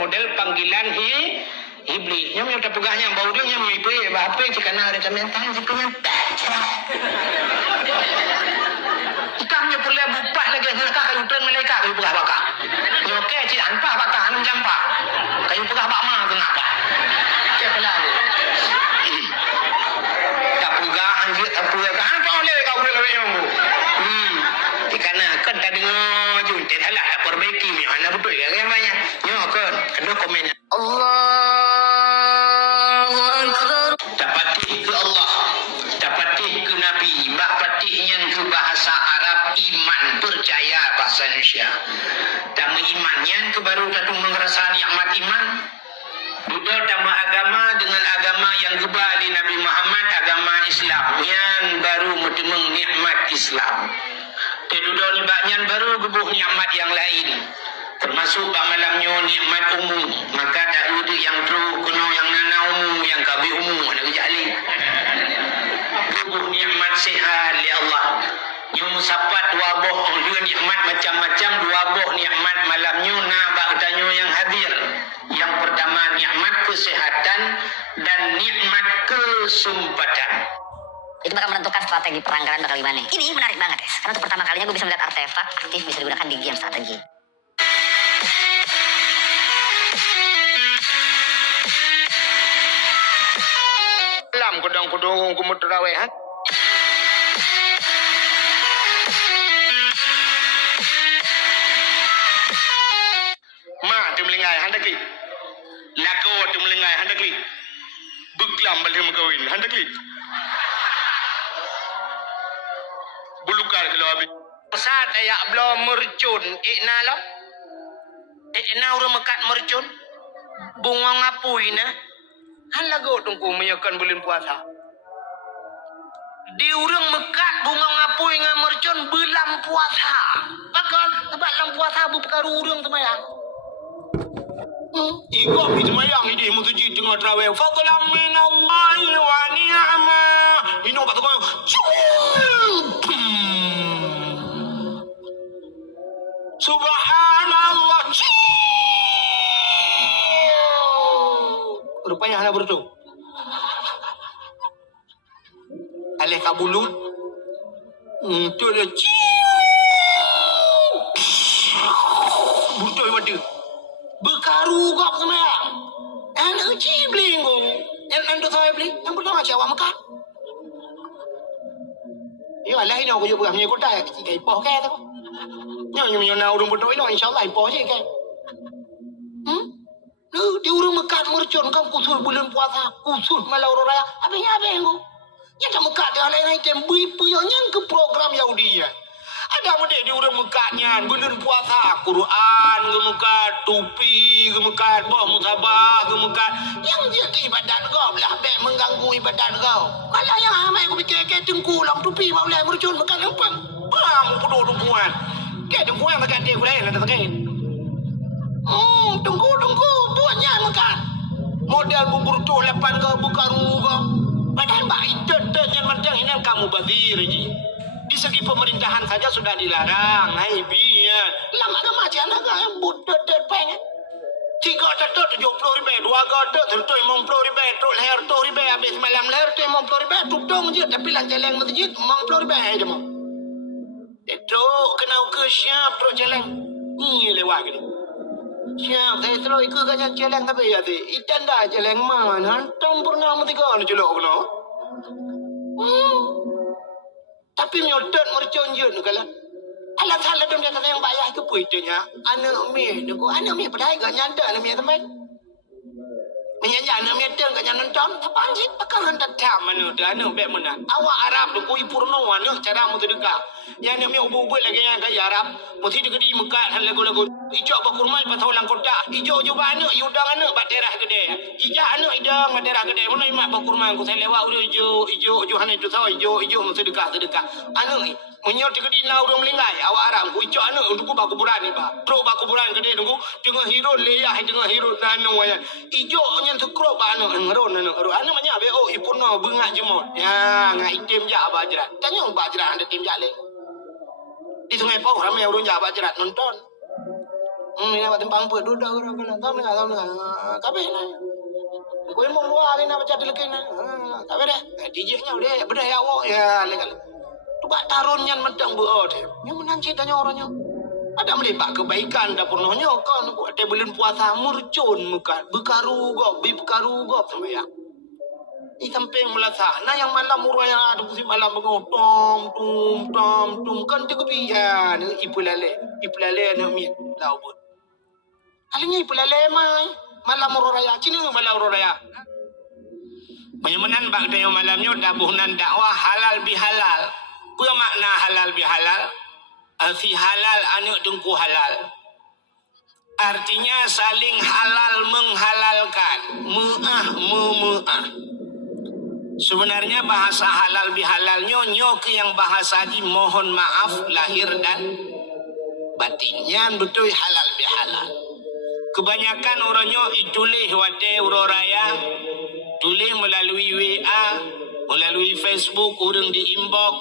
model panggilan iblis. Nya minta pegahnya bau dia nya mipe apa jika na ada kementan jika mentak. Ikamnya pula bupak lagi nak kayu tren malaikat kayu pegah bakar. Yo ke cik anpah bakar nan jampak. Kayu pegah bakma tu ngapa? Ke pula ni. Tak pegah anjir tak pegah apa boleh kau boleh lewe mbu. Karena kan tak dengar juntet halak tak perbaiki ni. Ana betul ya kan banyak. Yo kan ada komen. Allahu Akbar. Dapati ke Allah. Dapati ke Nabi. Mbak patihnya ke bahasa Arab iman percaya bahasa Indonesia. Dan imannya ke baru satu merasa nikmat iman. Buddha sama agama dengan agama yang kembali Nabi Muhammad agama Islam yang baru mentemung nikmat Islam. Kedua libatnya baru gebuh nikmat yang lain. Termasuk bak malamnya nikmat umum. Maka tak ada yang teruk kena yang nana umum yang kabeh umum ada kejali. Gebuh nikmat sehat li Allah. Yang musapat dua boh juga nikmat macam-macam dua boh nikmat malamnya na bak tanya yang hadir. Yang pertama nikmat kesehatan dan nikmat kesumpatan. Itu bakal menentukan strategi perang kalian bakal gimana. Ini menarik banget guys, karena untuk pertama kalinya gue bisa melihat artefak aktif bisa digunakan di game strategi. Lam kodong-kodong kumut terawih ha. Ma tu melengai hendak klik. Lako tu melengai hendak klik. Beklam balik makawin hendak klik. Bulukar kalau habis. Saat ayak belum mercun, ikna lo. Ikna urang mekat mercun. Bunga ngapui na. Han lagu tungku menyakan bulan puasa. Di urang mekat bunga ngapui dengan mercun bulan puasa. Bakal sebab dalam puasa berperkara urang semayang. Iko pergi semayang ini mutuji tengah terawih. Fadlam minallahi wa ni'mah. Ini obat tu kau. Subhanallah. Rupanya anak bertu. Alih kabulut. Tu dia. Bertu ada. Berkaru kau semayang. Anak kecil beli kau. Yang anda tahu beli. Yang pertama cakap makan. Yo lah ini aku juga punya kota ya kecil kayak poh kayak tu. Nyo na urang berdoa ini insyaallah ipoh je kan. Di urang mekat mercon kan kusul bulan puasa, kusul malau raya. Apa engko? Ya tak mekat dah lain item bui-bui yang ke program Yahudi ya. Ada mede di urang mekatnya bulan puasa, Quran gemekat, tupi gemekat, bah musabah gemekat. Yang dia ke ibadat kau belah baik mengganggu ibadat kau. Malah yang amai aku fikir tengkulang tupi mau boleh mercon mekat lempang. Bah mu pedoh tumpuan. Kayak tunggu yang makan dia gulai ada terkait. Tunggu buatnya makan. Model bubur tu lepan ke buka ruga. Padahal mbak itu yang macam ini kamu bazir je. Di segi pemerintahan saja sudah dilarang. Hai biar. Lama ke macam naga yang buat pengen. 3 tetot 70 ribu, 2 tetot 50 ribu, truk leher 100 ribu, habis malam leher 50 ribu, tudung je tapi lanceleng masjid 50 ribu aja mau. Itu kena ke siap terus jalan. Ni lewat ni. Siap saya terus ikut kan jalan tapi ya tu. Ikan dah jalan mana? Hantam pernah mesti kau ni jelok kena. Tapi nyotot mercon je tu kalau. Alat salah dia kata yang bayar ke puitunya. Anak mi ni ko anak mi padai gak nyanda anak mi teman. Menyanyi anak mi teng gak nonton. Apa anjing pakai hendak tam mana tu anak bek mana. Awak Arab tu kui purno anak cara mu tu dekat. Yang ni mi ubut lagi yang gaya Arab. Mesti dekat di Mekah hal lagu-lagu. Ijo apa kurma pas ulang kota. Ijo juga anak yudang anak bat daerah gede. Ija anak idang bat daerah gede. Mana imak apa kurma aku saya lewat ijo hana itu tahu ijo mesti dekat. Anak menyot dekat di na urang melingkai. Awak Arab ku ijo anak untuk baku kuburan ni ba. Teruk baku kuburan gede tunggu tengah hiro leyah tengah hiro nanu ya. Ijo nyen sekrop ba anak ngeron anak banyak be oh ipurna bengak jemot. Ya ngai tim ja ba jerat. Tanya ba jerat ada tim ja le. Di Sungai Pau ramai orang Jawa jerat nonton. Ini nak tempang pun duduk orang bilang tahu ni. Kabeh ni. Kau emang luar ni nak baca dilek ni. Kabeh dah. DJ-nya udah bedah ya awak ya legal. Tu bak tarun yang mentang buat. Yang menanci tanya orangnya. Ada melibat kebaikan dah pernahnya kan buat bulan puasa murcun muka bekaru gop bekaru gop sama ya. I kampeng melasa. Nah yang malam muraya ada musim malam mengotom tum kan tu kebihan ipulale nak mi lau pun. Alinya ipulale mai malam muraya cina malam muraya. Menyamanan bak tanya malamnya dabuhnan dakwah halal bihalal. Apa makna halal bihalal? Fi halal anu dengku halal. Artinya saling halal menghalalkan. Mu'ah. Sebenarnya bahasa halal bihalalnya nyok yang bahasa di mohon maaf lahir dan batinnya betul halal bihalal. Kebanyakan orangnya itulah wate uroraya tulis melalui WA, melalui Facebook, orang di inbox,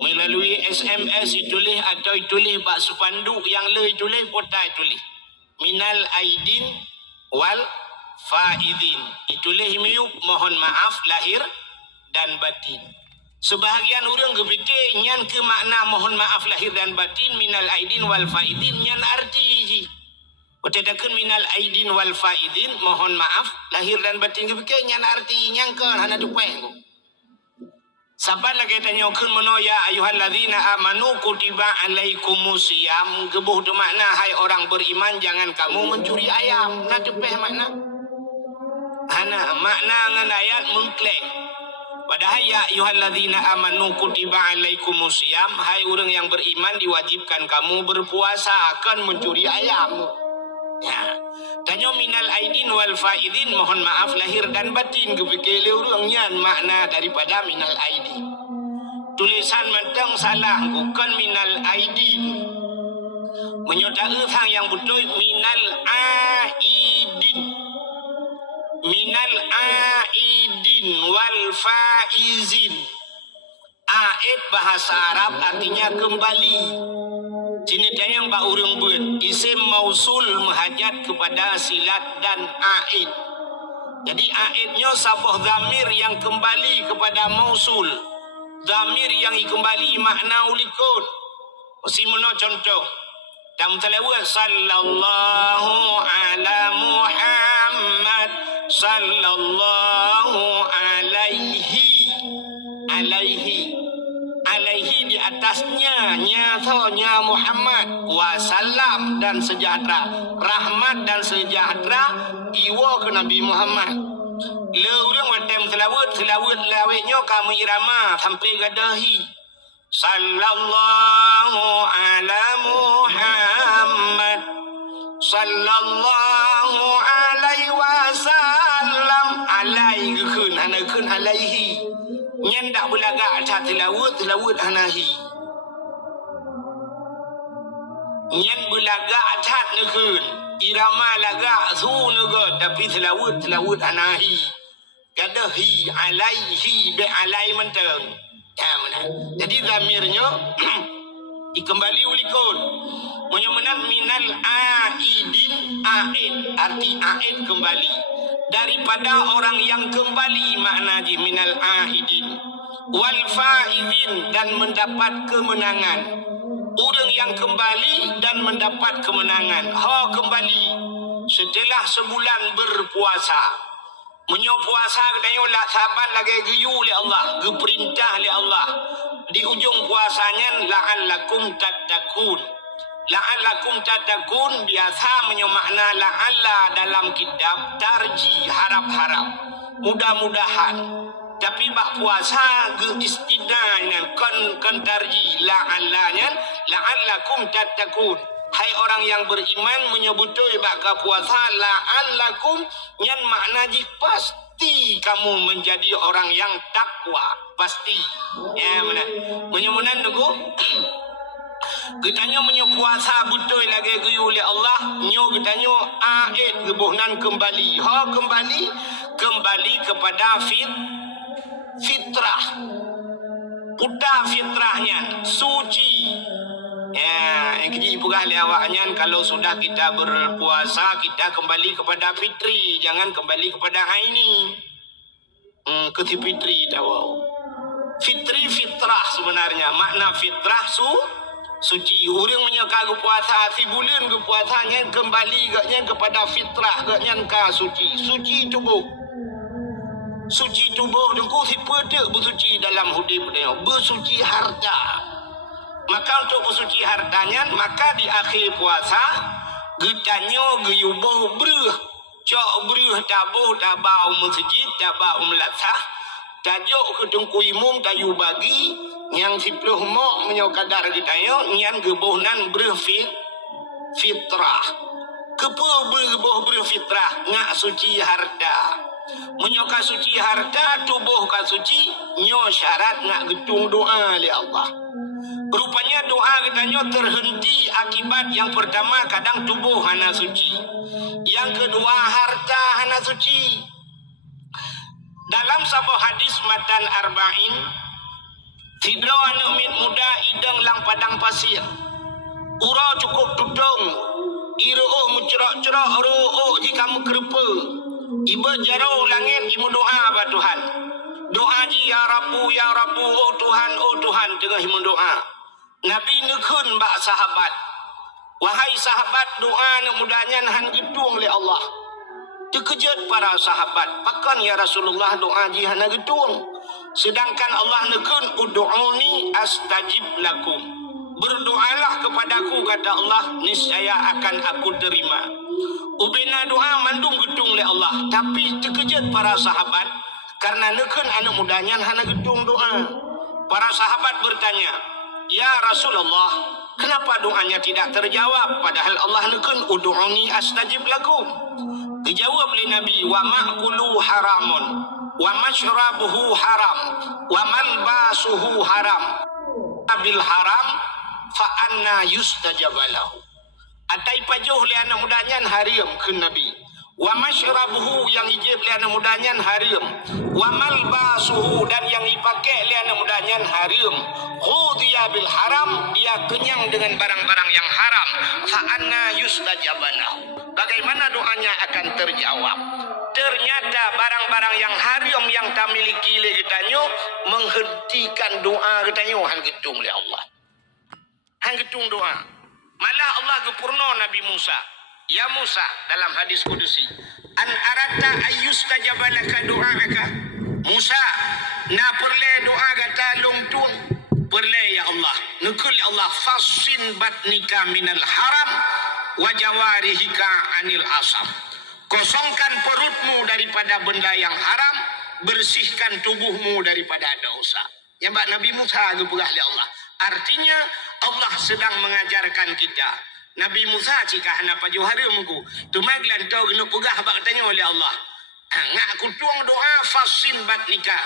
melalui SMS itulis atau itulis bak sepanduk yang le itulis potai tulis. Minal aidin wal faidin. Itulis miuk mohon maaf lahir dan batin. Sebahagian orang kepikir nyan ke makna mohon maaf lahir dan batin minal aidin wal faidin nyan arti. Utadakan minal aidin wal faidin mohon maaf lahir dan batin kepikir nyan arti nyan ke hana dupeng. Sabat lagi tanya kun mano ya ayyuhalladzina amanu kutiba alaikumusiyam gebuh tu makna hai orang beriman jangan kamu mencuri ayam. Nah dupeh makna. Hana makna ngan ayat mengklaim. Padahal ya ayyuhalladzina amanu kutiba alaikumusiyam hai orang yang beriman diwajibkan kamu berpuasa akan mencuri ayam. Ya. Tanya minal aidin wal faidin mohon maaf lahir dan batin kepikir orangnya makna daripada minal aidin. Tulisan mentang salah bukan minal aidin. Menyatakan yang betul minal aidin. Minal aidin wal faizin. Aid bahasa Arab artinya kembali. Sini yang bak urang buat isim mausul menghajat kepada silat dan aid. Jadi aidnya sabah zamir yang kembali kepada mausul. Zamir yang kembali makna ulikut. Mesti mana contoh. Dalam telawat sallallahu ala Muhammad sallallahu alaihi di atasnya nyatanya Muhammad wasallam dan sejahtera rahmat dan sejahtera iwa ke Nabi Muhammad le urang watem selawat lawetnya kamu irama sampai gadahi sallallahu ala Muhammad sallallahu alaihi wasallam alaihi kun hana kun alaihi nyan dak belaga atas tilawut hanahi nyan belaga atas nekun irama laga su nega tapi tilawut hanahi gadahi alaihi be alai menteng ya mana jadi zamirnya dikembali ulikun menyamanan minal aidin aid arti aid kembali daripada orang yang kembali makna ji minal aidin wal faizin dan mendapat kemenangan orang yang kembali dan mendapat kemenangan kembali setelah sebulan berpuasa puasa katanya lah sabar lagi giyu oleh Allah geperintah oleh Allah di ujung puasanya la'allakum tattaqun. La'allakum tattaqun biasa makna la'alla dalam kitab tarji harap-harap mudah-mudahan tapi bak puasa ge istidna dengan kon tarji la'allakum tattaqun hai orang yang beriman menyebut bak puasa la'allakum nyan makna ji pasti kamu menjadi orang yang takwa pasti ya mana menyemunan tu Ketanya puasa betul lagi geyu oleh Allah. Nyo ketanya aid gebuhnan kembali. Kembali kepada fitrah. Putar fitrahnya suci. Yang kecil pegah awaknya kalau sudah kita berpuasa kita kembali kepada fitri, jangan kembali kepada haini. Ke fitri tahu. Fitri fitrah sebenarnya makna fitrah suci. Orang menyeka ke puasa si bulan ke puasanya kembali gaknya kepada fitrah gaknya ka suci tubuh. Suci tubuh dengku si pedek bersuci dalam hidup dia, bersuci harta. Maka untuk bersuci hartanya, maka di akhir puasa getanyo geyuboh breh, cok breh tabuh tabau masjid tabau melasah, tajuk ke dengku imum tayu bagi yang 10 mok menyokadar getanyo yang gebohnan breh fitrah. Kepa breh fitrah ngak suci harta. Menyoka suci harta tubuh kan suci nyo syarat nak getung doa oleh Allah. Rupanya doa katanya terhenti akibat yang pertama kadang tubuh hana suci, yang kedua harta hana suci. Dalam sebuah hadis matan arba'in, tidro anak min muda idang lang padang pasir, ura cukup tudung, iruh mencerak-cerak ruh jika mekerpa. Iba jarau langit ibu doa ba Tuhan. Doa ji ya Rabbu oh Tuhan tengah ibu doa. Nabi nekun ba sahabat. Wahai sahabat doa nak mudahnya nahan gedung oleh Allah. Terkejut para sahabat. Pakan ya Rasulullah doa ji hana gedung. Sedangkan Allah nekun ud'uni astajib lakum. Berdoalah kepadaku kata Allah niscaya akan aku terima. Ubina doa mandung gedung oleh Allah. Tapi terkejut para sahabat karena nekun anak mudanya hana gedung doa. Para sahabat bertanya, ya Rasulullah, kenapa doanya tidak terjawab? Padahal Allah nekun ud'uni astajib lakum. Dijawab oleh Nabi, wa ma'kulu haramun, wa mashrabuhu haram, wa malbasuhu haram. Bil haram fa anna yustajabalahu. Atai pajuh li anak mudanya haram ke Nabi. Wa mashrabuhu yang ijib li anak mudanya haram. Wa malbasuhu dan yang dipakai li anak mudanya haram. Khudiya bil haram, dia kenyang dengan barang-barang yang haram. Fa anna yustajabalahu. Bagaimana doanya akan terjawab? Ternyata barang-barang yang haram yang tak miliki li kitanyo menghentikan doa kitanyo hang gedung li Allah. Hang gedung doa. Malah Allah gepurno Nabi Musa. Ya Musa dalam hadis kudusi. An arata ayyustajabalaka doa'aka. Musa, na perle doa kata lungtun. Perle ya Allah. Nukul ya Allah. Fasin batnika minal haram. Wajawarihika anil asam. Kosongkan perutmu daripada benda yang haram. Bersihkan tubuhmu daripada dosa. Ya Mbak Nabi Musa gepurah ya Allah. Artinya Allah sedang mengajarkan kita. Nabi Musa jika hana paju harimku, tumaglan tau genu pegah bak tanya oleh Allah. Ngak kutuang doa fasin batnika.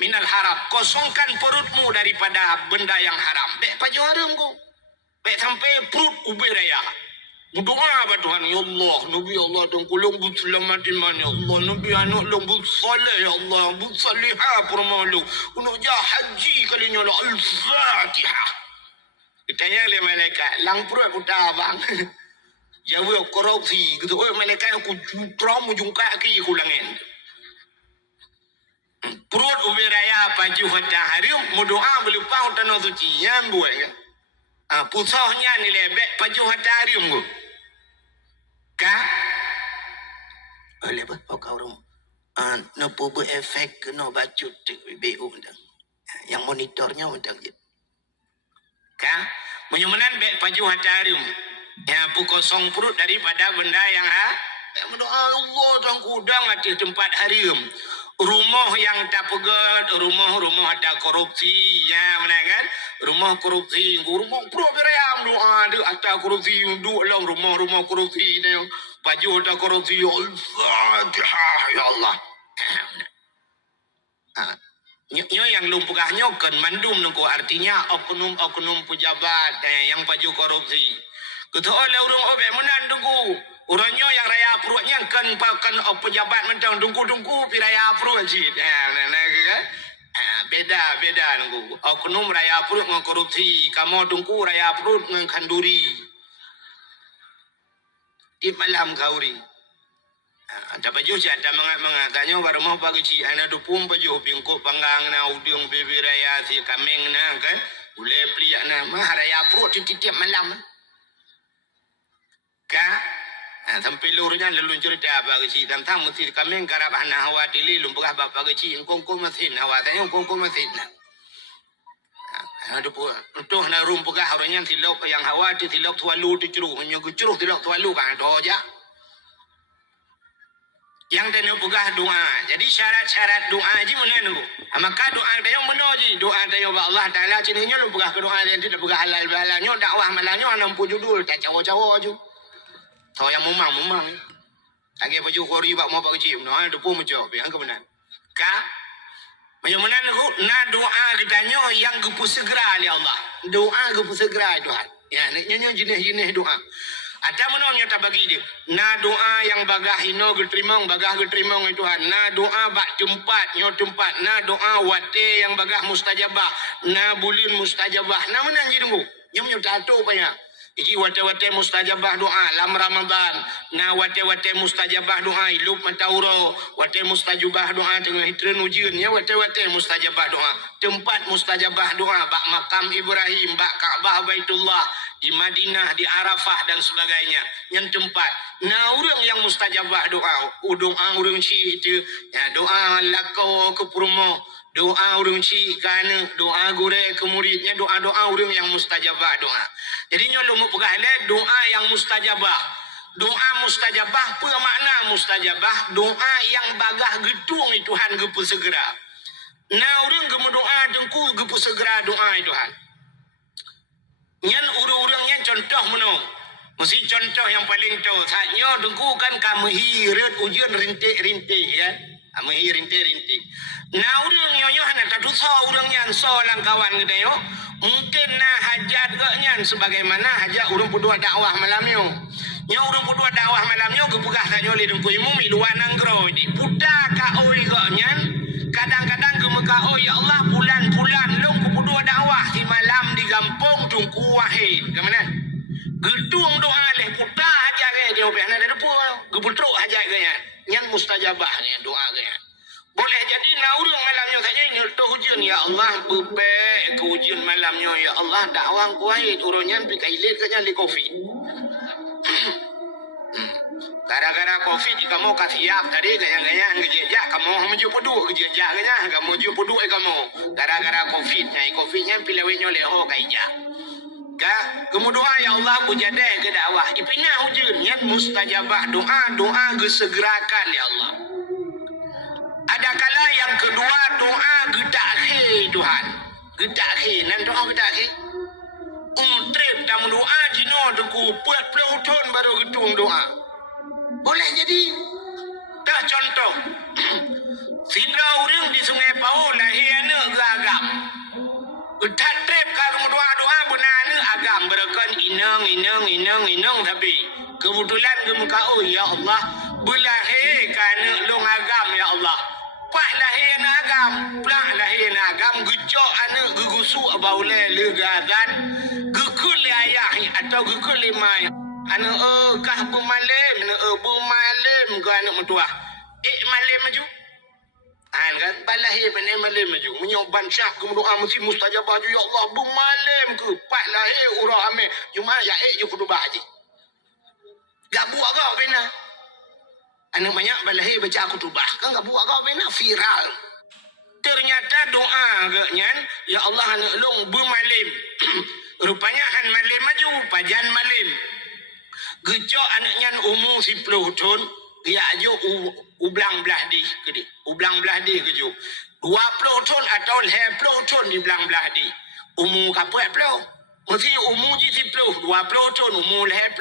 Minal haram, kosongkan perutmu daripada benda yang haram. Bek paju harimku. Bek sampai perut ubi raya. Berdoa apa Tuhan? Ya Allah, Nabi Allah dan kulung but selamat iman ya Allah. Nabi anak lembut salih ya Allah. But salihah permalu. Untuk jah haji kalinya lah. Al-Fatihah. Ditanya oleh malaikat. Lang perut putar abang. Jawa korupsi. Kata, oh malaikat aku jutra mujung kaki aku langit. Perut ubi raya paju hata harim. Mudoa berlupa tanah suci. Yang buat kan? Pusahnya ni lebek paju hata harim ku. Kah? Oleh apa kau orang? Napa berefek kena bacut BO dah. Yang monitornya macam je. Kah? Menyumenan bek paju hatarim. Ya pu kosong perut daripada benda yang berdoa Allah tuan kudang atas tempat harim. Rumah yang tak pegat, rumah ada korupsi, ya mana kan? Rumah korupsi, rumah pro beram doa ada korupsi, doa rumah korupsi, baju ada korupsi, Al-Fatihah ya Allah. Nyo yang lumpugahnya kan mandum nunggu artinya oknum pejabat yang baju korupsi. Kata oleh orang obek menan tunggu. Orangnya yang raya perutnya kan pejabat mentang tunggu pi raya perut je. beda nunggu. Oknum raya perut dengan korupsi, kamu tunggu raya perut dengan kanduri. Di malam kauri. Ada baju ada mengatanya baru mau pagi ci ana dupum baju bingko panggang na udung bebe raya si kameng na kan. Boleh peliak na mah raya perut tiap malam. Sampai lurunya lalu cerita apa kecil tentang mesin kami garap anak hawa tili lumpur apa kecil kongko mesin hawa tanya kongko mesin ada pun untuk nak rumpur harusnya tilok yang hawa di tilok tualu di ceruh hanya ceruh tilok tualu kan doja yang tanya pugah doa jadi syarat-syarat doa aja mana nu maka doa ada yang menoji doa ada yang Allah Taala cininya lu pugah doa yang tidak pugah halal bahalnya dakwah malahnya 60 judul tak cawo-cawo aja. Tahu yang memang. Lagi baju kori bak mau bak kecil. Nah, ada pun macam yang kebenar. Macam mana aku? Na doa ditanya yang gepu segera oleh Allah. Doa gepu segera Tuhan. Ya, nyanyi jenis-jenis doa. Ada menanya tak bagi dia. Na doa yang bagah hino getrimong, bagah getrimong itu Tuhan. Na doa bak tempat, nyo tempat. Na doa wate yang bagah mustajabah. Na bulin mustajabah. Na mana jadi tunggu? Yang tato apa ya? Iki wate-wate mustajabah doa lam Ramadan. Na wate-wate mustajabah doa iluk matauro. Wate mustajabah doa tengah hitren ujian. Ya wate-wate mustajabah doa. Tempat mustajabah doa. Bak makam Ibrahim. Bak Ka'bah Baitullah. Di Madinah, di Arafah dan sebagainya. Yang tempat. Nah orang yang mustajabah doa. Doa orang si itu. Ya, doa lakau ke purmo. Doa orang cik kan, doa gure ke muridnya, doa-doa orang yang mustajabah doa. Jadi nyolong mau pegang doa yang mustajabah. Doa mustajabah, apa makna mustajabah? Doa yang bagah gedung itu Tuhan gepu segera. Nah orang gemu doa dengku gepu segera doa itu Tuhan. Nyan urang-urangnya contoh menung. Mesti contoh yang paling tahu. Saatnya dengku kan kamu hirat ujian rintik-rintik ya. Kamu rintik-rintik. Nah orang nyonya nak tak dosa orang nyan so lang kawan kita yo. Mungkin nah hajat gaknya sebagaimana hajat orang berdua dakwah malam yo. Nya orang berdua dakwah malam yo gepegah tak nyoli dengku imu miluan nanggro di puda ka oi gaknya. Kadang-kadang gemeka oh ya Allah bulan-bulan long ku berdua dakwah di malam di kampung tungku wahid. Kemana? Gedung doa leh puda aja ke dia opeh ada depu. Geputruk hajat gaknya. Yang mustajabah ni doa gaknya. Boleh jadi naurung malamnya saja nyertuh hujan ya Allah bebek ke hujan malamnya ya Allah dakwang kuahit urunnya pikai lid kanya li kopi. Gara-gara kopi jika mau kasiap tadi gaya-gaya ngejejak kamu menuju peduk ngejejak gaya kamu menuju peduk kamu gara-gara kopinya pilawinyo leho kaijak. Kemudian doa ya Allah bujade ke dakwah ipina hujan yang mustajabah doa gesegerakan ya Allah. Ada kala yang kedua doa gedakhi Tuhan. Gedakhi nan doa gedakhi. Trip dalam doa jino deku buat pelautan baru gedung doa. Boleh jadi. Dah contoh. Sidra orang di Sungai Pau lahirnya agam. Utat trip kalau doa benar agam berakan inang tapi kebetulan gemuka oh ya Allah belahir kan long agam ya Allah. Pak lahir agam, pelak lahir agam, gecok anak gegusu baule legadan, gekul ayah atau gekul limai. Anak kah bumalim, bumalim ke anak mentua. Malim maju. Kan balahir benar malim maju. Menyoban syak ke doa mesti mustajabah ju ya Allah bumalim ke pak lahir urah ame. Cuma ya je kudu bahaji. Gak buat kau benar. Anak banyak balahir baca kutubah kan gak buat kau benar viral. Ternyata doa agaknya ya Allah anak long bumalim. Rupanya han malim maju pajan malim. Gejok anaknya umur 10 tahun dia aja ublang belah di gede. Ublang belah di keju. 20 tahun atau 10 tahun di belang belah di. Umur kapal pelo. Mesti umur je 10, 20 tahun, umur 10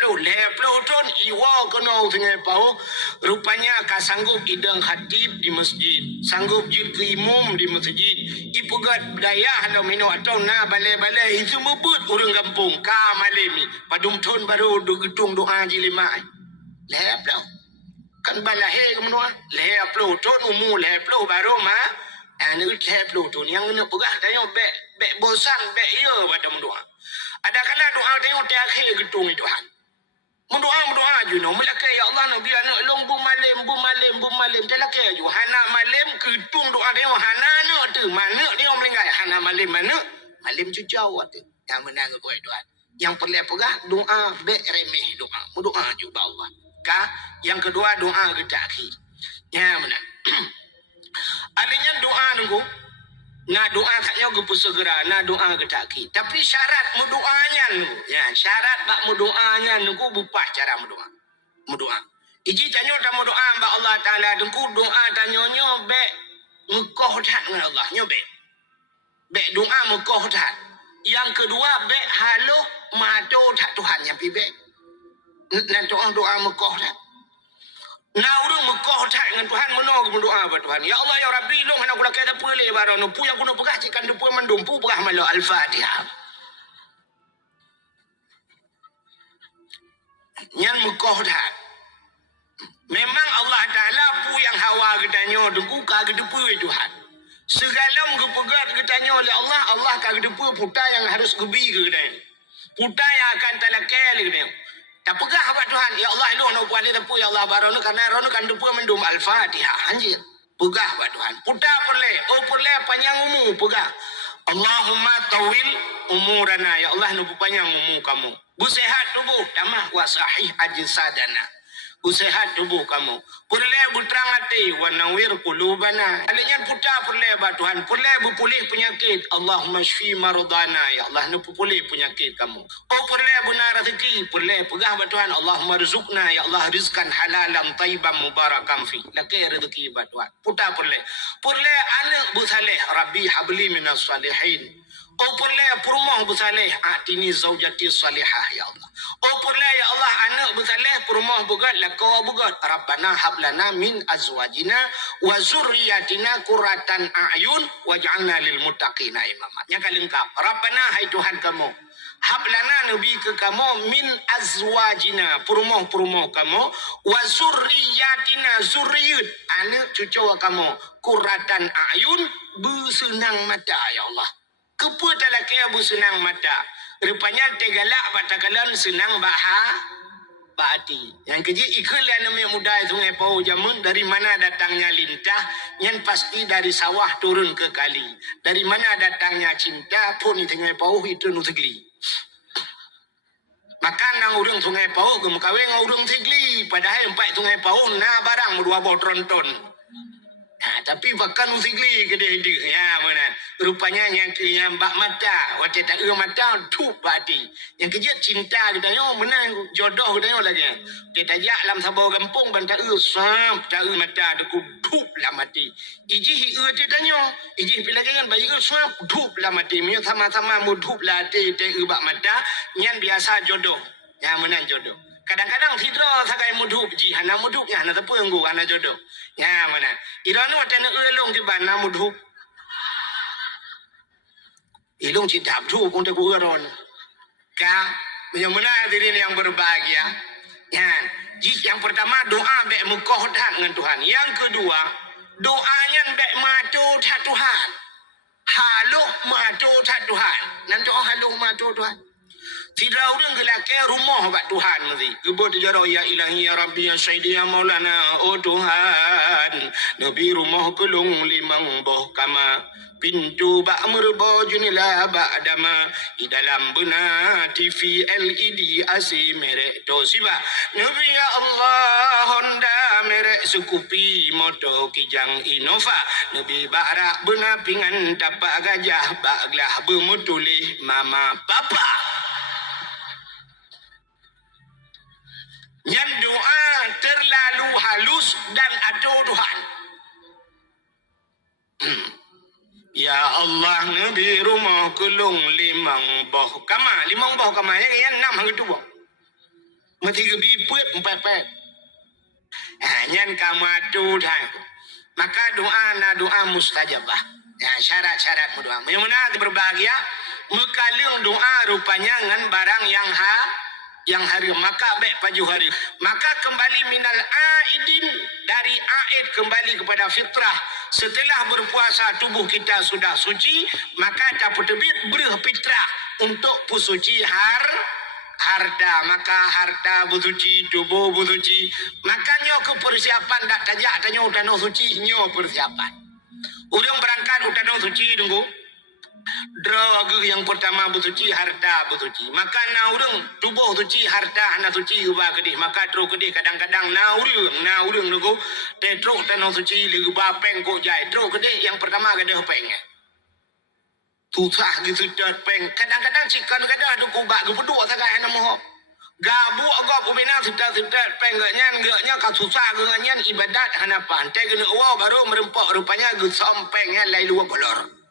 tahun, iwa kena Sungai Pau, rupanya ka sanggup idang khatib di masjid, sanggup jid ke imam di masjid, ipugat daya atau mino atau na balai-balai, itu mebut orang kampung, ka malimi, padum tahun baru gedung doa jilima. Lehap lah. Kan balai kemenua, 10 tahun, umur 10 baru mah, Nak tap tu yang nak pegah tanya bek bosan bek iya pada mendoa. Ada kala doa tengok di akhir gedung itu Tuhan. Mendoa je no melakai ya Allah nabi anak long bu malim telakai ju hana malim gedung doa tengok hana nak tu mana dia melingkai hana malim mana malim ju jauh tu. Yang menang kau Tuhan. Yang perlu pegah doa bek remeh doa. Berdoa juga Allah. Yang kedua doa kita akhir. Ya mana? Adanya doa nunggu. Nak doa katnya gupu segera. Nak doa kita akhir. Tapi syarat mendoanya nunggu. Ya syarat bak mendoanya nunggu bupah cara mendoa. Mendoa. Iji tanya tak mendoa bak Allah Taala nunggu doa tanyanya bek mukoh tak dengan Allah. Nyobek. Bek doa mukoh tak. Yang kedua bek halo mado tak Tuhan yang pibek. Nak doa mukoh tak. Nah urang mukoh tak dengan Tuhan menong berdoa pada Tuhan. Ya Allah ya Rabbi long anak kula kata pulih barono pu yang kuno pegah cikan depu mendumpu pegah malo Al-Fatihah. Nyan mukoh tak. Memang Allah Taala pu yang hawa katanya deku ka depu Tuhan. Segala mengpegat katanya oleh Allah, Allah ka depu puta yang harus gebi ke katanya. Puta yang akan talakai katanya. Tak pegah apa Tuhan. Ya Allah lu nak buat depu ya Allah barono karena rono kan depu mendum Al-Fatihah. Anjir. Pegah apa Tuhan. Puta perle. Oh perle panjang umur pegah. Allahumma tawil umurana. Ya Allah nu panjang umur kamu. Busehat tubuh tamah wa sahih ajsadana. Busehat tubuh kamu. Perle butrang hati wa nawir qulubana. Alanya puta perle ba Tuhan. Perle berpulih penyakit. Allahumma shfi maradana. Ya Allah nu pulih penyakit kamu. Oh perle benar rezeki. Perle pegah ba Tuhan. Allahumma rizqna. Ya Allah rizkan halalan tayyiban mubarakan fi. Lakai rezeki ba Tuhan. Puta perle. Perle anak bu saleh. Rabbi habli minas salihin. Oh perle perumah bersalih atini zaujati salihah ya Allah. Oh perle ya Allah anak bersalih perumah bugat lakawa bugat. Rabbana hablana min azwajina wa zurriyatina qurratan a'yun waj'alna lil muttaqina imama. Yang lengkap. Rabbana hai Tuhan kamu. Hablana nabi ke kamu min azwajina perumah kamu wa zurriyatina zurriyut anak cucu kamu qurratan a'yun bersenang mata ya Allah. Kepa talaki abu senang mata. Rupanya tegalak batakalan senang bahati. Yang kejik ikhlas namanya muda sungai Pau Jamun. Dari mana datangnya lintah. Yang pasti dari sawah turun ke kali. Dari mana datangnya cinta pun di sungai Pau itu nutigli. Maka nang urang sungai Pau gemukawin nang urang tigli. Padahal empat sungai Pau na barang dua bau tronton. Tapi bahkan usigli ke dia hidup. Ya mana. Rupanya yang bak mata. Waktu tak mata, tup hati. Yang kejap cinta kita. Menang jodoh kita lagi. Kita jak dalam sabau kampung. Bantak sam. Tak mata. Aku tup lah mati. Iji kita tanya. Iji bila kan bayi sam. Tup lah mati. Mereka sama-sama mu tup lah hati. Tak bak mata. Yang biasa jodoh. Yang menang jodoh. Kadang-kadang tidak sakai mudhup ji hana mudhupnya hana tepu enggu hana jodoh. Ya mana? Iranu atena elong di bana mudhup. Ilung cinta mudhup untuk gugaron. Yang mana diri yang berbahagia. Ya. Yang pertama doa bek mukoh dengan Tuhan. Yang kedua doanya bek matu tak Tuhan. Halo matu tak Tuhan. Nanti halo matu Tuhan. Tidak orang gelaknya rumah bak Tuhan mesti. Gebut jaro ya ilahi ya Rabbi ya Sayyidi ya Maulana. Oh Tuhan. Nabi rumah kelung limang boh kama. Pintu bak merbo junilah bak dama. Di dalam benar TV LED asi merek Toshiba. Nabi ya Allah Honda merek Scoopy moto kijang Innova. Nabi barak benar pingan tapak gajah. Baklah bermutulih mama papa. Yang doa terlalu halus dan aduh Tuhan. Ya Allah Nabi rumah kelung limang boh kama. Limang boh kama yang enam hang itu boh. Mesti gebiput empat-empat. Yang kamu aduh Tuhan. Maka doa na doa mustajabah. Ya syarat-syarat doa. Yang mana berbahagia. Mekalung doa rupanya dengan barang yang hari maka baik paju hari maka kembali minal aidin dari aid bangkit kembali kepada fitrah. Setelah berpuasa tubuh kita sudah suci, maka tak terbit berfitrah untuk pusuci harta. Maka harta bersuci, tubuh bersuci. Makanya ke persiapan tak tajak tanya utanah suci nyo persiapan. Orang berangkat utanah suci tunggu. Draga yang pertama bersuci, harta bersuci. Maka na urang tubuh suci, harta na suci ubah kedih. Maka terus kedih kadang-kadang na urang nunggu. Terus tanah suci liba peng kok jai. Terus kedih yang pertama kedih peng. Susah gitu dah peng. Kadang-kadang cikan kadang ada kubak gepeduk sagai ana moh. Gabu agak ubena sudah peng gaknya ka susah gaknya ibadat hana pantai kena baru merempak rupanya gesampengnya lai luar kolor.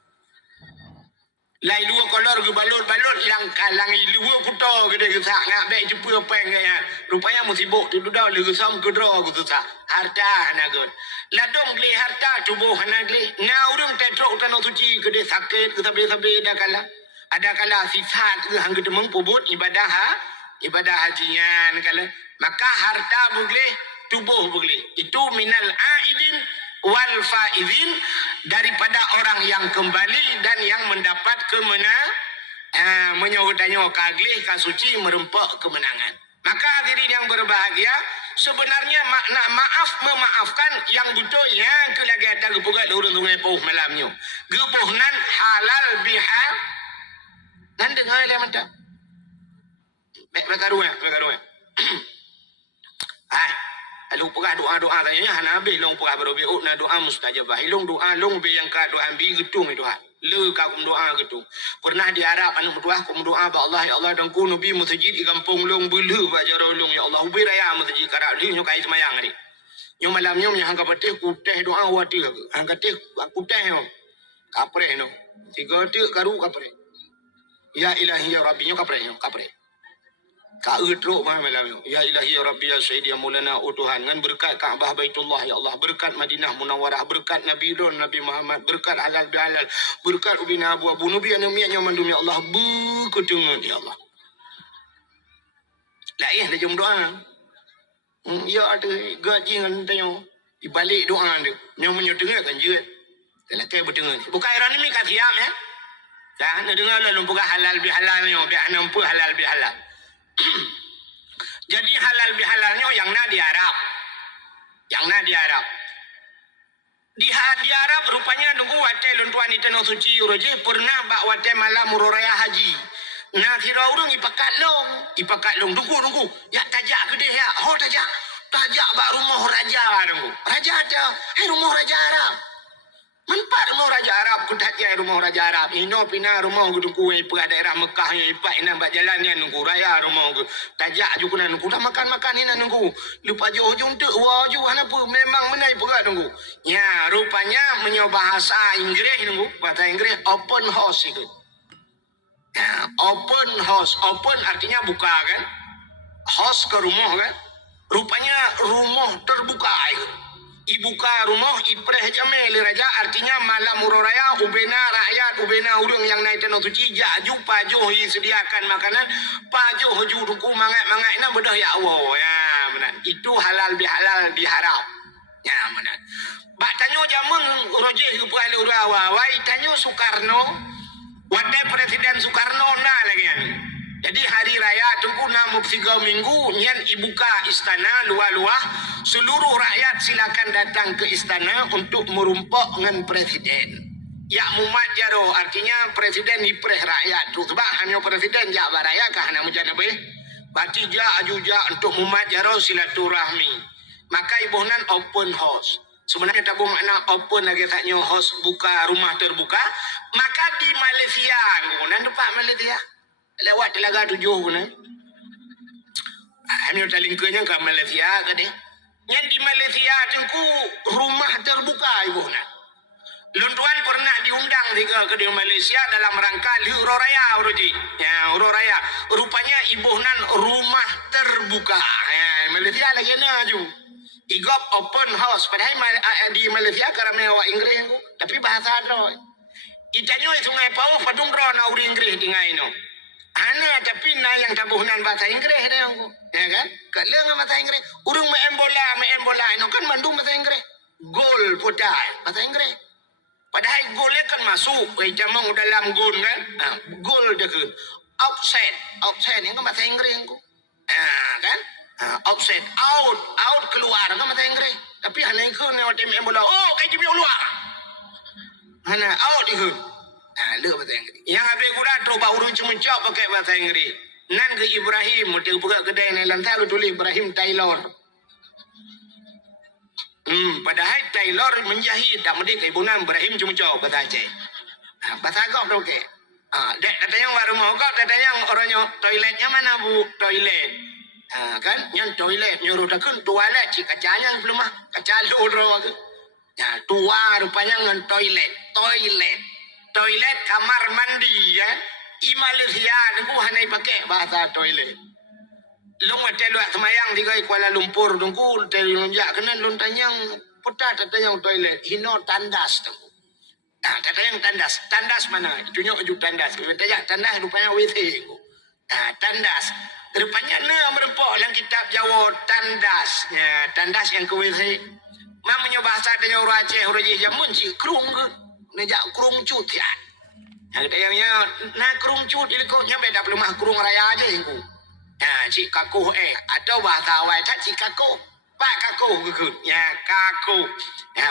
Lai luar kolor ke balot yang kalang luar kuto gede gesak ngak baik jumpa peng kaya. Rupanya musibuk tu dah le gesam kedra ku susah. Harta hana god. Ladong geli harta tubuh hana geli. Na urang tetrok tanah suci gede sakit ke sabe-sabe dah kala. Ada kala sifat ke hang gede mengpubut ibadah hajian kala. Maka harta bugle, tubuh bugle. Itu minal aidin wal faizin, daripada orang yang kembali dan yang mendapat menyahutanya kaglih kasuci merempak kemenangan. Maka hadirin yang berbahagia, sebenarnya makna maaf memaafkan yang betul yang kelagi ada gepugat urun sungai pauh malamnya. Gepuhnan halal biha. Nan dengar dia mata. Baik berkaruan. Long pegah doa tanya hana habis long pegah berobiut na doa mustajabah. Long doa long be yang ka doa bi getung itu ha. Le ka kum doa getung. Pernah di Arab anu berdoa kum doa ba Allah ya Allah dan ku nabi masjid di kampung long belu ba jaro long ya Allah ubi raya masjid karak li nyo kai semayang ni. Nyo malam nyo yang hangka patih ku teh doa wati ke. Hangka teh ku teh no. Kapre no. Tiga teh karu kapre. Ya ilahi ya rabbi nyo kapre. Ka utro malam yo. Ya ilahi ya rabbi ya sayyidi ya maulana utuhan ngan berkat Ka'bah Baitullah ya Allah, berkat Madinah Munawwarah, berkat Nabi Don Nabi Muhammad, berkat halal bihalal, berkat ubina abu nabi anamianya mandum ya Allah, berketungan ya Allah. Laih dah jom doa. Ya ada gaji ngan tayo. Ibalik doa dia. Yang menyedengah kan je. Kalau kau berdengar. Bukan orang ni kat siap ya. Dah nak dengar lah lumpur halal bihalal ni, biar nampu halal bihalal. Jadi halal bihalalnya yang na di Arab. Di Arab rupanya nunggu wate lontuan itu no suci uroje pernah bak wate malam muroraya haji. Nah kira urang ipakat long nunggu. Ya tajak gede ya. Tajak bak rumah raja nunggu. Raja ada. Rumah raja Arab. Menpat rumah Raja Arab, kutatnya rumah Raja Arab. Ino pina rumah ku perah daerah Mekah yang ipak ina bak jalan yang nunggu raya rumah ku. Tajak juga nunggu. Dah makan ina nunggu. Lupa hujung tu waju apa memang menai perah nunggu. Ya, rupanya menyoba bahasa Inggeris nunggu. Bahasa Inggeris open house itu. Ya, open house. Open artinya buka kan? House ke rumah kan? Rupanya rumah terbuka itu. Ibuka rumah ipreh jamel raja artinya malam muroraya ubena rakyat ubena urang yang naik tanah suci jaju pajuh sediakan makanan pajuh juruku mangat ina bedah ya Allah ya benar itu halal bihalal diharap ya benar bak tanyo jamun rojeh ku ahli urawa wai tanyo Soekarno wate presiden Soekarno na lagi ni. Jadi hari raya tunggu 3 minggu nyen ibuka istana luah-luah seluruh rakyat silakan datang ke istana untuk merumpak dengan presiden. Ya mumat jaro artinya presiden ipreh rakyat tu sebab hanya presiden ja baraya kah nak mujanabe. Bati ja ajuja untuk mumat jaro silaturahmi. Maka ibuhnan open house. Sebenarnya tak bermakna open lagi taknya house buka rumah terbuka. Maka di Malaysia nan depan Malaysia lewat Telaga 7 pun Amir talingkanya ke Malaysia ke dia. Yang di Malaysia tengku rumah terbuka ibu nak. Lontuan pernah diundang ke di Malaysia dalam rangka Huro Raya uruji. Ya Huro Raya. Rupanya ibu nan rumah terbuka. Ya Malaysia lagi na ju. Igop open house padahal di Malaysia kerana awak Inggeris tapi bahasa ada. Itanyo sungai Pauh padumro na uri Inggeris tinggal ino. Ana tapi na yang tabuhnan bahasa Inggeris dia aku. Ya kan? Kalau dengan bahasa Inggeris, urang main bola ino kan Bandung bahasa Inggeris. putai bahasa Inggeris. Padahal golnya kan masuk jamang dalam gol kan. Gol dia kan. Offset yang kan bahasa Inggeris aku. Kan? Offset out keluar kan bahasa Inggeris. Tapi hanya itu ni tim bola. Oh, kayak dia keluar. Hanya out itu. Lu bahasa Inggeris. Yang habis kurang coba urus cuma pakai bahasa Inggeris. Nan ke Ibrahim, dia buka kedai ni lantai lu tulis Ibrahim Taylor. Padahal Taylor menjahit tak mesti keibunan Ibrahim cuma bahasa Aceh. Bahasa kau tu ke? Dek kata yang baru mau kau kata yang orangnya toiletnya mana bu? Toilet. Kan yang toilet nyuruh takun toilet si kacanya belum kaca loro ke. Tua rupanya ngan toilet kamar mandi ya. I Malaysia aku hanya pakai bahasa toilet. Long ada luar semayang di Kuala Lumpur tunggu telunjak kena lon tanyang putar tanyang toilet hino tandas tu. Tanyang tandas mana? Tunjuk tandas. Tanya tandas rupanya WC. Tandas. Rupanya ni merempok dalam kitab Jawa tandas. Tandas yang ke WC. Mamanya bahasa tanya orang Aceh orang jamun si krung ke. Nejak krung cut ya. Yang tayangnya nak krung cut iliknya beda pelumah krung raya aja yang ku. Cik kakuh atau bahasa awal tak cik kakuh. Pak kakuh ke. Ya kakuh.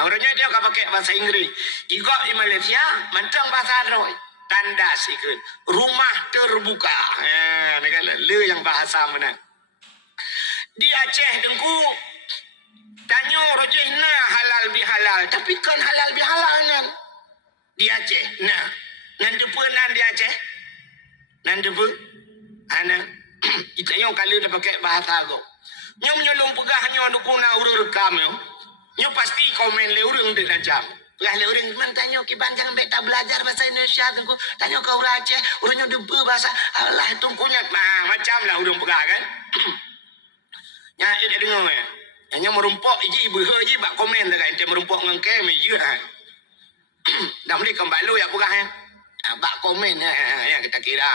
Orangnya dia akan pakai bahasa Inggeris. Juga di Malaysia mentang bahasa Arab. Tandas ikut. Rumah terbuka. Lu yang bahasa mana? Di Aceh dengku tanya rojih nah halal bihalal. Tapi kan halal bihalal kan. Di Aceh. Nah. Nanti pun di Aceh. Nanti pun. Kita yang kali dah pakai bahasa aku. Nyom nyolong pegah nyo dukuna urut rekam yo. Nyo pasti komen le urang de jam. Lah le urang man tanyo ki banjang beta belajar bahasa Indonesia tunggu. Tanyo ka urang Aceh, urang nyo debu bahasa Allah tungkunya macam lah urang pegah kan. Nya dia dengar ya. Nya merumpok iji ibu he bak komen dah ente merumpok ngengke me je. Dah mesti kembali ya pegah ya. Bak komen ya kita kira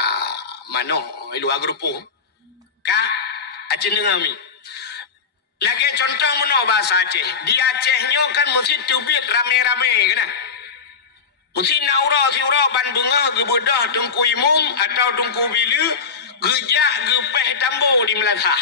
mano ilu agrupo. Ka Aceh dengar mi. Lagi contoh mana bahasa Aceh. Di Acehnya kan mesti tubit rame-rame kena. Mesti naura siura ban bunga gebedah tungku imum atau tungku bilu gejak gepeh tambo di Melantah.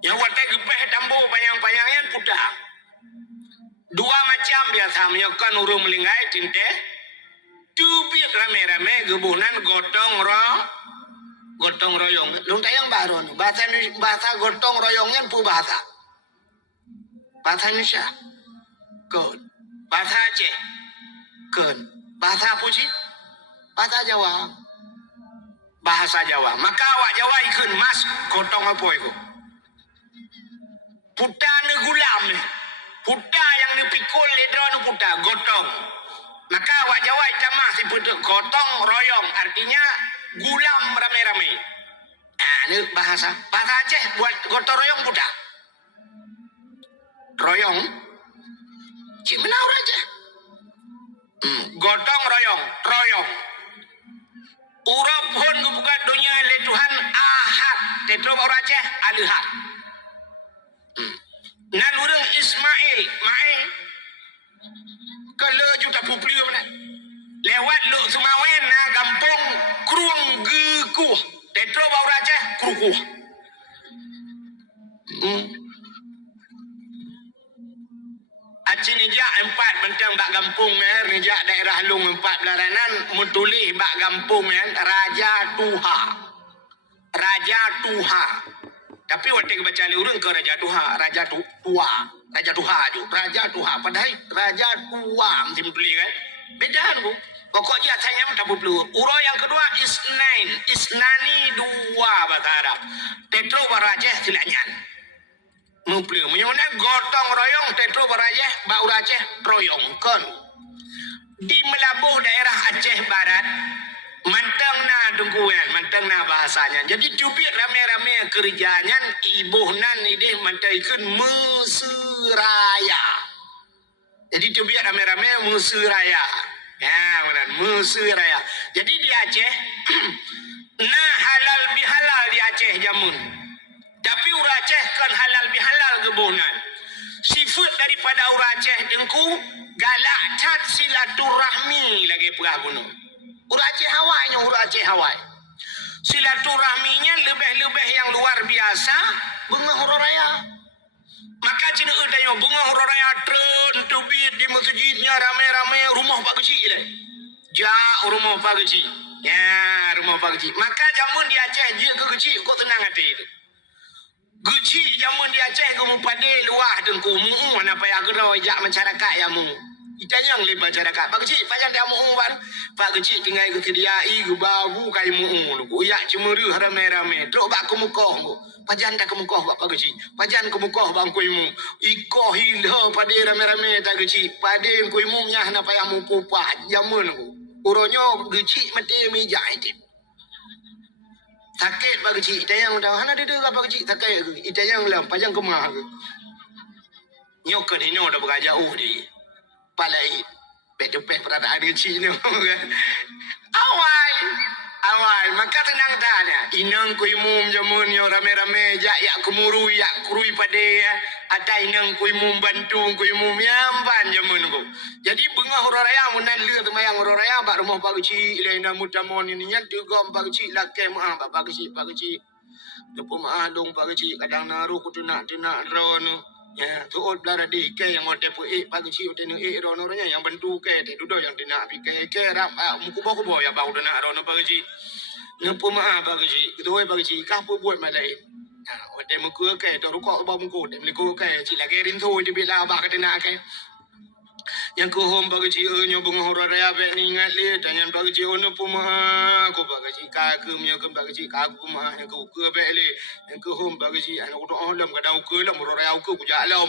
Yang watai gepeh tambo panjang-panjangnya pudah. Dua macam biasa menyokan urung melingkai tinte. Tubit rame-rame gebunan gotong royong. Lung tayang baru nih. Bahasa gotong royongnya pu bahasa. Bahasa Indonesia. Kun. Bahasa Aceh. Kun. Bahasa apa sih? Bahasa Jawa. Bahasa Jawa. Maka awak Jawa ikut mas gotong apa itu? Puta negulam nih. Puta yang dipikul ledro nu puta gotong. Maka awak Jawa jamah si putu gotong royong artinya gulam rame-rame. Ini bahasa Aceh buat gotong royong puta. Royong. Cik mana orang Aceh? Gotong royong. Urap pun bukan dunia le Tuhan ahad. Tetro orang Aceh alihad. Nan urang Ismail, kalau juta pupli mana? Lewat lu Sumawen na kampung Kruang Gekuh. Tetro bau raja Krukuh. Aceh nijak 4 bentang bak kampung nijak daerah Lung 4 belaranan mutulih bak kampung Raja Tuha. Tapi waktu baca urang ke Raja Tuha, Raja Tuha padahal Raja Tua mesti beli kan. Beda kan bu. Pokoknya saya tak perlu. Urang yang kedua Isnani 2 bahasa Arab. Tetro baraja silanyan. Mupli menyona gotong royong tetro baraja bau Aceh royong kon. Di Melabuh daerah Aceh Barat mantang na bahasanya. Jadi cubit rame-rame kerjanya ibuhnan ini mantaikan Mesiraya. Jadi cubit rame-rame Mesiraya. Ya, benar. Mesir raya. Jadi di Aceh, nah halal bihalal di Aceh jamun. Tapi urang Aceh kan halal bihalal gebunan. Sifat daripada urang Aceh dengku galak cat silaturahmi lagi perah gunung. Urang Aceh Hawainya urang Aceh Hawaii. Silaturahminya lebih-lebih yang luar biasa bunga huru raya. Maka cina tanya bunga huru raya tren tubit di masjidnya ramai-ramai rumah Pak Kecil ni. Jak rumah Pak Kecil. Ya, rumah Pak Kecil. Maka jamun di Aceh je ke kecil kau tenang hati tu. Kecil jamun di Aceh kamu pada luah dengku mu mana payah gerak jak masyarakat yang mu. Itanya yang lebih masyarakat. Pak Kecil panjang dia mu ban. Pak Kecil tinggal ke sediai ke babu kai mu lu. Ya cemuru ramai-ramai. Tok bak ke muka mu. Pajan tak ke muka Pak Kecil. Pajan ke muka bang kuimu. Iko hilah pada ramai-ramai tak kecil. Pada kuimu nyah na payah mu pupah jamun ku. Uronyo kecil mati meja itu. Sakit Pak Kecil. Itanya dah hana dia Pak Kecil sakit ke. Itanya lam panjang ke mah ke. Nyok ke ni dah berajak dia. Palai pet-pet peradaan kecil ni. Awal maka tenang tanya inang kuimum jamun yo rame-rame jak kumurui kurui pada ada inang kuimum bantu kuimum yamban jamun ko. Jadi bunga huru raya munan le temayang huru raya bak rumah Pak Kecil ilaina mutamon ini nya tegom Pak Kecil lakai maaf Pak Kecil depu maaf dong Pak Kecil kadang naru kutunak rono. Ya, tu ot belara di ke yang ot depu Pak Kecil tenu rono-ronya yang bantu ke te dudo yang tina pi ke rap mukubo ya bau dana rono Pak Kecil. Ngepu maaf Pak Kecil, ketua Pak Kecil kah pu buat malai. Ot demu ke to rukok ba muku dem liku ke ci lagi rintu di bila ba ka tina ke. Yang ke hom Pak Kecil nyo bunga huru raya be ni ingat le tanyan Pak Kecil ono pu maaf ko Pak Kecil ka ke mnya ke Pak Kecil ka ku maaf yang ke be le yang ke hom Pak Kecil anak ku lam kadang ke lam huru raya ku jalam.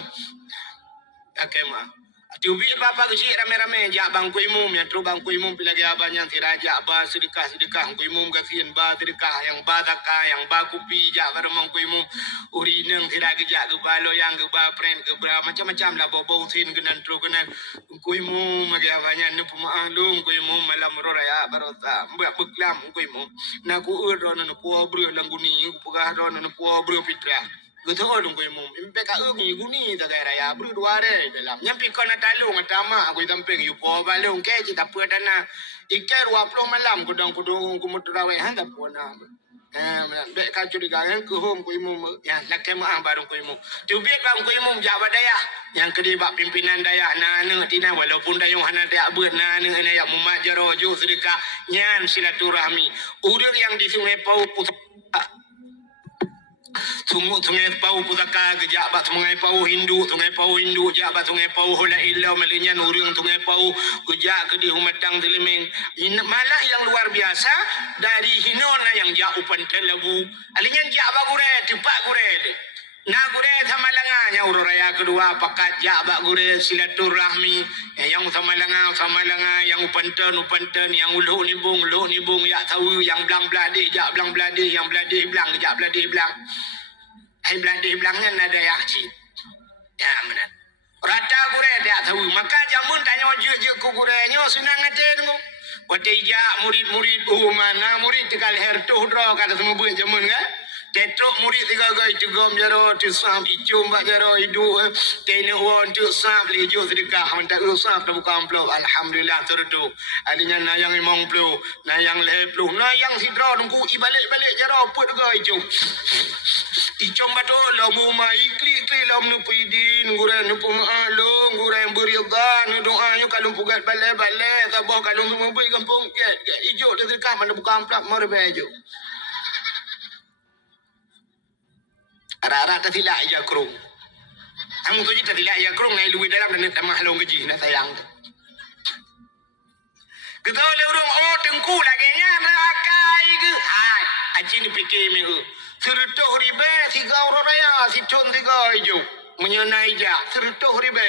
Akeh maaf. Tubi Bapak Kecil rame-rame jak bang kuimum yang tru bang kuimum pilagi abang tiraja ba sedekah kuimum kasihin ba sedekah yang ba zakah yang ba kupi jak barang kuimum urineng tiragi jak ke balo yang ke ba pren ke bra macam-macam lah bau sin kenan tru kenan kuimum magi abangnya nepu maalung kuimum malam raya barota mbak beklam kuimum na ku ro na pu bro langguni ku pegah ro na pu bro pitra. Betul dong kau imum. Impe ka umi guni tak kaya raya bru dua re dalam. Nyampi kau nak talung atama aku tamping yupo balung ke cita pu dana. Iker 20 malam kudang kumutrawe han tak puna. Bek ka curiga yang ke home kau imum yang nak kemah baru kau imum. Tu biar bang kau imum Jawa daya. Yang kedua pimpinan daya nana tina walaupun dayung hana tak ber nana yang memajaro jo sedekah nyan silaturahmi. Urang yang di Sungai Pau Sungai Pau Pusaka gejak bat Sungai Pau Hindu jak bat Sungai Pau Hula Ilau melinya nurung Sungai Pau gejak ke di Humatang Telimeng malah yang luar biasa dari Hinona yang jak upan telagu alinya jak bak gure tepak gure na gure samalanganya uraya kedua pakat jak bak gure silaturahmi yang samalanga yang upanten yang ulu nibung ya tahu yang belang belade jak belang belade yang belade belang jak belade belang hai belade belangnya nada yakci ya benar rata gure dia tahu maka jamun tanya je ku gurenya senang ate tengok wate jak murid-murid mana murid tekal hertu dro kata semua buat jamun kan tetrok murid tiga gai tegom jaro tu sam icum bak jaro hidu tene won tu sam lejo sedekah mentak usap buka amplop alhamdulillah terdu alinya nayang 50 nayang 20 nayang sidra nunggu ibalik-balik jaro put gai icum icum batu lamu mai kli lam nu pidin nguran nu pumalung nguran beridan doa nya kalung pugat balik-balik tabah kalung semua beri kampung get ijo sedekah mana buka amplop mau bejo Ara-ara tertilak aja kerung. Kamu tu je tertilak aja kerung. Nai luit dalam dan tamah long keji. Nak sayang. Kita oleh orang tengku lagi nya rakai ke. Hai. Aci ni fikir me. Sertuh ribe 3 orang raya. Situn 3 hijau. Menyenai je. Sertuh ribe.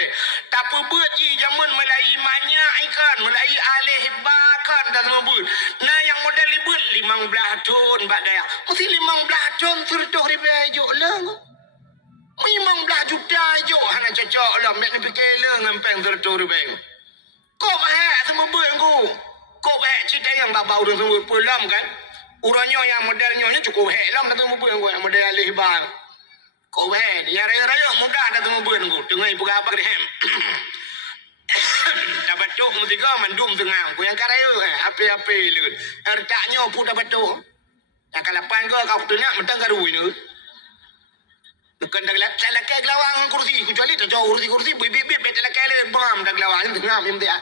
Tapi buat je zaman melai banyak ikan. Melai alih bakan dan semua buat. Nah yang modal libut 15 ton bak daya. Mesti 15 ton sertuh ribe hijau lah. 15 juta hijau. Hana cocok lah. Mek ni fikir lah ngempeng sertuh ribe. Kau Kok semua berenggu. Kok cerita yang babau tu semua pelam kan. Urangnya yang modelnya cukup lam dah semua berenggu yang model alih bang. Kok yang raya-raya mudah dah semua berenggu. Tengah ibu apa dia. Dapat tu mutiga mandum tengah. Ku yang karaya apa-apa lu. Ertaknya pun dapat tu. Yang kalapan ke kau tu nak mentang garu ini. Bukan dah lelaki gelawang kursi. Kecuali tak jauh kursi-kursi. Bibit-bibit lelaki le bam dah gelawang. Tengah memang dia.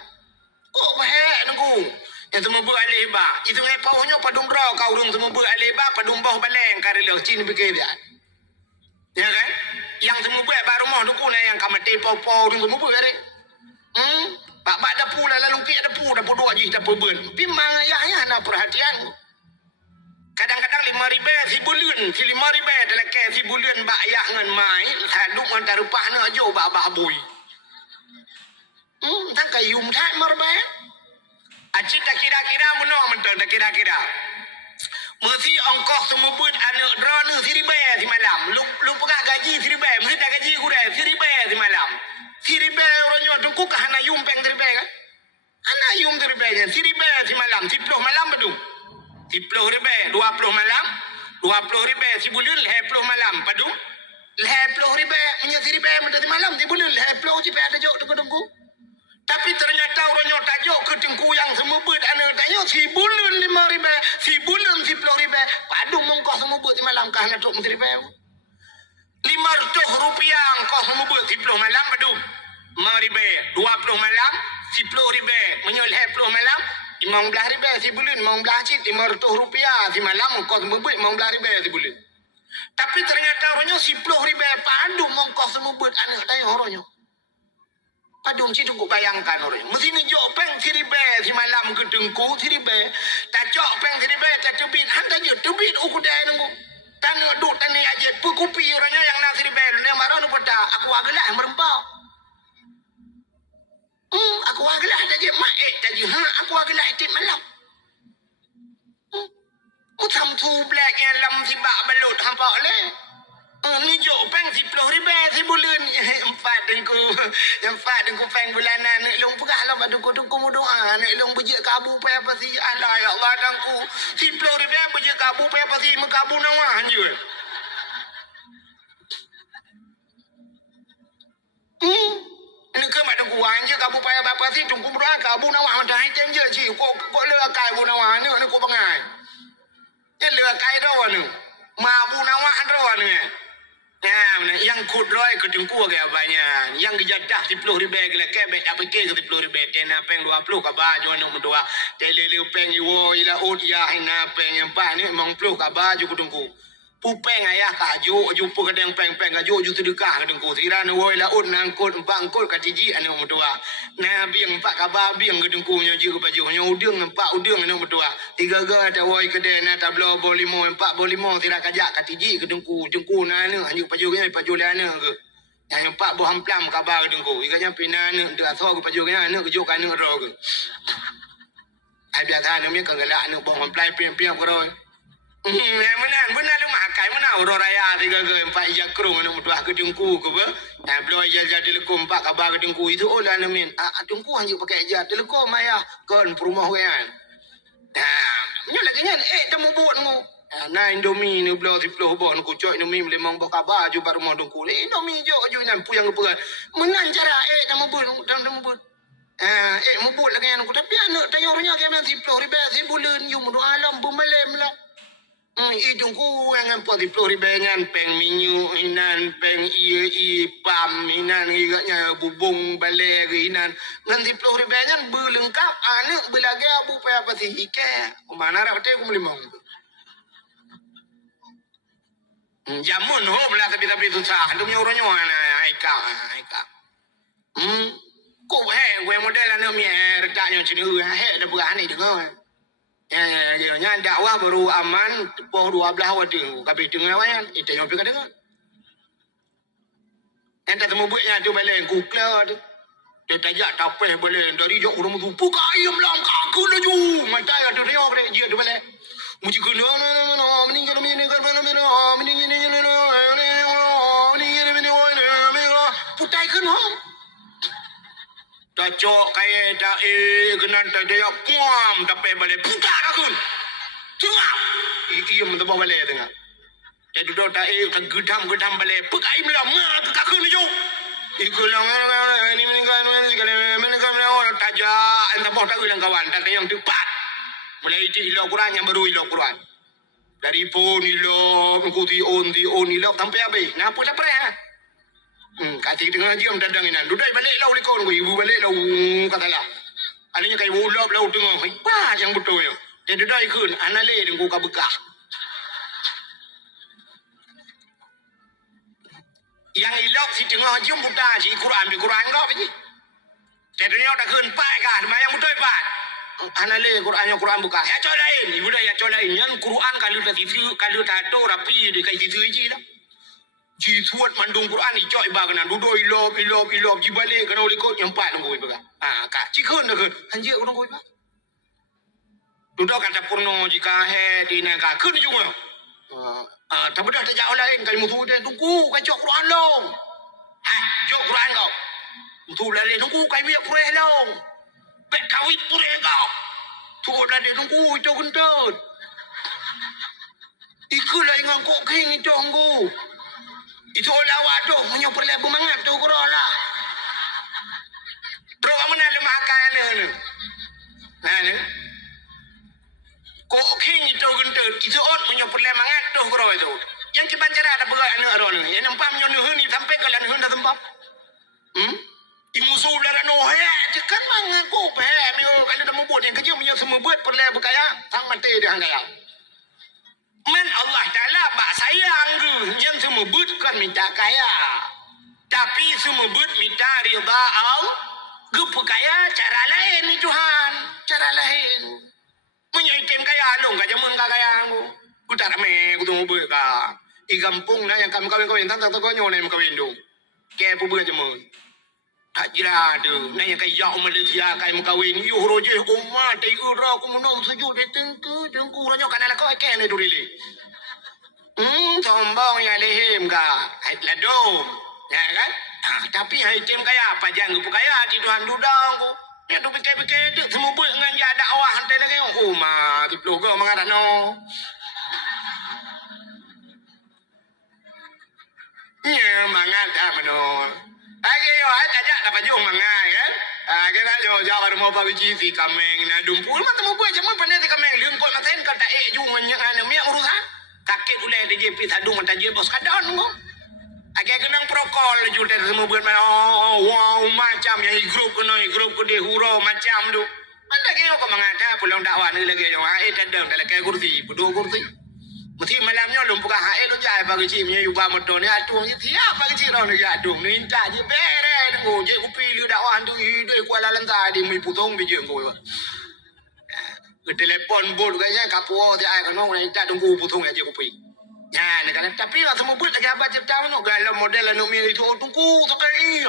Kok bahaya nunggu. Yang semua buat alih bah. Itu ngai pauhnya padung draw. Kau urung semua buat alih bah. Padung bawah baleng. Karela Cina fikir dia. Ya kan? Yang semua buat baru rumah tu kuna yang kamati pau-pau urung semua buat ni. Bak dah pula lalu kita dah pula dua je dah perben. Bimang ayahnya nak perhatian. Kadang-kadang 5,000 si bulan, si 5,000 dalam ke si bulan bak ayah ngan mai, haduk ngan tarupah nak jo bak bui. Tak kayum tak marbai. Acik tak kira-kira mana mentang tak kira-kira. Mesti ongkos semua buat anak drone si ribai si malam. Lu pegah gaji si ribai, mesti tak gaji kurai si ribai si malam. Si ribai orangnya tungku kah anak yum peng si ribai kan? Anak yum si ribai si ribai si malam, 10 malam bedung. 10 ribai, 20 malam, 20 ribai si bulan, 10 malam padung. 10 ribai, punya si ribai mentang si malam, si bulan 10 si ribai ada jok tunggu-tunggu. Tapi ternyata orangnya tajuk ke tengku yang semua buat anak tanya si bulan 5,000, si bulan 10 ribai. Padung mongkos semua buat di malam kah nak tok menteri ribai. 500 rupiah kau semua buat 10 malam padung. 5 ribai, 20 malam, 10 ribai, menyol 10 malam, 15 ribai si bulan, 15 cik 500 rupiah si malam kau semua buat 15 ribai si bulan. Tapi ternyata orangnya 10 ribai padung mongkos semua buat anak tanya orangnya. Padung cik tunggu bayangkan orang. Mesti ni jok peng siribai si malam ke tengku siribai. Tak jok peng siribai tak tebit. Hantar je tebit ukudai nunggu. Tanah duk tanah aja. Pekupi orangnya yang nak siribai. Yang marah nu pada. Aku agalah merempau. Aku agalah tak je. Tak je. Aku agalah tip malam. Utam tu black yang lam si bak balut hampak le. Ni jok peng 10 ribai si bulan. Yang fat dengku peng bulanan. Nek long pegah lah dengku mudoa. Nek long bejek kabu pay apa si. Alah ya Allah dengku. 10 ribai bejek kabu pay apa si. Mekabu nawah je. Ini ke mak dengku je kabu pay apa si. Dengku mudoa kabu nawah. Macam item je cik. Kok lekai bu nawah ni. Ni kok pengai. Ni lekai dah ni. Mabu nawah dah ni. Yang kudroy ke tengku agak banyak. Yang kejadah 10 ribai ke lekek bet tak fikir ke 10 ribai. Tena peng 20 ke baju anak mendua. Telele peng iwo ila ut ya hina peng yang pa ni memang 10 ke baju ke tengku. Pupeng ayah kaju jumpa kadang peng-peng kaju ju sedekah ke tengku. Sira no ila ut nangkut empat angkut ka tiji anak mendua. Nah biang empat kabar biang ke tengku nya je ke baju nya udang empat udang anak mendua. Tiga ga ta woi ke dena tablo bolimo empat bolimo sira kajak ka tiji ke tengku na ni hanya baju nya baju lana ke. Yang empat buah hamplam kabar ke tengku. Ikanya pinana dak so ke baju nya anak ke jo kana ro ke. Ai biasa ni kan galak anak buah hamplai piang-piang ke ro. Benar lu makai mana orang raya tiga ke empat ijak kerung anu mudah ke tengku ke ba. Yang belum ijak telekom empat kabar ke tengku itu olah namin. Tengku hanya pakai ijak telekom ayah kon perumah kan. Nya lagi kan temu buat mu. Nah Indomie ni belum 10 bon ku cok Indomie memang buat kabar ju baru mau tengku. Indomie jo nan puyang ke menan cara temu buat. Mu buat lagi anu tapi anak tanya orangnya ke 10 ribai sebulan you mu alam bumalem lah. Idungku yang 40 ribai ngan peng minyu inan peng pam inan igaknya bubung balik inan ngan 10 ribai ngan belengkap anak belaga abu pa apa sih ike mana ra pate ku melimong jamun ho belah tapi susah tu punya orangnya mana aika ko gue model anak mi redaknya cini dah berah ni dengar nya dakwah baru aman poh 12 waktu kabeh dengar wayan itu yang pergi dengar ente temu buatnya tu balik Google tu dia tajak tapeh balik dari jok urang tu buka ayam langkah aku laju mata ya tu riok dia tu balik muji guna meninggal putai kan Tak cok kaya tak kenan tak dia kuam tapi balik putar aku. Tengah. Ia mentebah balik tengah. Jadi dah tak gedam balik. Pekai belah mah tak aku ni jo. Ikulang ini meninggal tajak entah tak ulang kawan tak yang tepat. Mulai itu ilah Quran yang baru ilah Quran. Dari pun ilah mengikuti on ilah sampai habis. Napa tak pernah? Kati tengah jam dadang inan. Dudai balik lau lekon ko ibu balik lau katalah. Alanya kai ulap lau tengah. Apa yang betul ya? Dia dudai kun anale dengan ku bekah. Yang ilok si tengah jam buta si Quran bi Quran kau pergi. Dia dunia dah kun pai kan, yang betul pat. Anale Quran yang Quran buka. Ya colain, ibu dah ya colain. Yang Quran kalau tak tisu, kalau tak tahu rapi di kai tisu je dah. Jisuat mandung Quran ni coy ba kana dudoi ilop jibalik kana ulikot yang empat nunggu iba. Kak cikun dah kun. Anjir ko nunggu iba. Duduk kata purno jika he di nega kun juga. Tapi dah tak jauh lain kali mutu dia tunggu kai cok Quran long. Cok Quran kau. Mutu lain tunggu kai biak pureh long. Bek kawit pureh kau. Tu dah dia tunggu cok kentut. Ikulah ingat kok king itu anggu. Itu lawak tu menyuper lebu mangat tu kurolah. Terus kamu nak lemah kaya ni. Nah, kok king itu gentur itu ot menyuper lebu mangat tu kuro itu. Yang kibancara ada berat anak orang ni. Yang nampak menyunuh ni sampai ke lanuh dah tempat. Imusuh dah no he. Jekan mangat kok he. Kalau dah membuat yang kerja punya semua buat perlebu kaya. Sang mati dia kaya. Men Allah Ta'ala bak sayang ke yang semua bukan minta kaya. Tapi semua but minta rida Allah. Ke kaya cara lain ni Tuhan. Cara lain. Menyaitim kaya dong. Kaya jaman kaya aku. Ku tak ramai ku tunggu buat ka. I kampung na yang kami kawin. Tantang tokonyo na yang kawin dong. Kaya pun buat jaman. Tak jira tu. Na yang kaya Malaysia kaya mukawin. Yuh roje umat. Tiga rak ku menang sejuk. Dia tengku. Ranyak kanal kau ikan ni tu rili. Sombong yang lehim ka. Hai ladom. Ya kan? Tapi hai tim kaya apa jangan ku kaya di Tuhan dudang ku. Dia tu pikir-pikir tu semua buat dengan ya dakwah hantar lagi. Oh ma, di pelugah mengadak no. Ya mangat dah menol. Lagi yo ajak dapat jom mangat kan. Kita yo jawab rumah bagi si kameng na dumpul mah temu buat jaman pandai si kameng lium kot maten kata jung menyangan miak urusan. Kakek ulai DJP sadung tajil bos kadon ngo. Agak kenang prokol juta semua buat mana wow macam yang grup ke dia hurau macam tu. Mana kau kau mengata pulang dakwah ni lagi yang tadang dalam kayak kursi, berdua kursi. Mesti malamnya lom buka hae tu jai bagi cik punya yuba motor ni atung ni tiap bagi cik orang ni atung ni minta je bere nunggu je ku pilih dakwah tu hidup Kuala Lantar di mi putong biji kau. Ke telefon bol kayaknya kapuo dia ai kan orang minta tunggu putong aja ku pilih. Ya, nak tapi lah semua buat lagi apa cerita nak galau model nak milih itu tunggu sekali.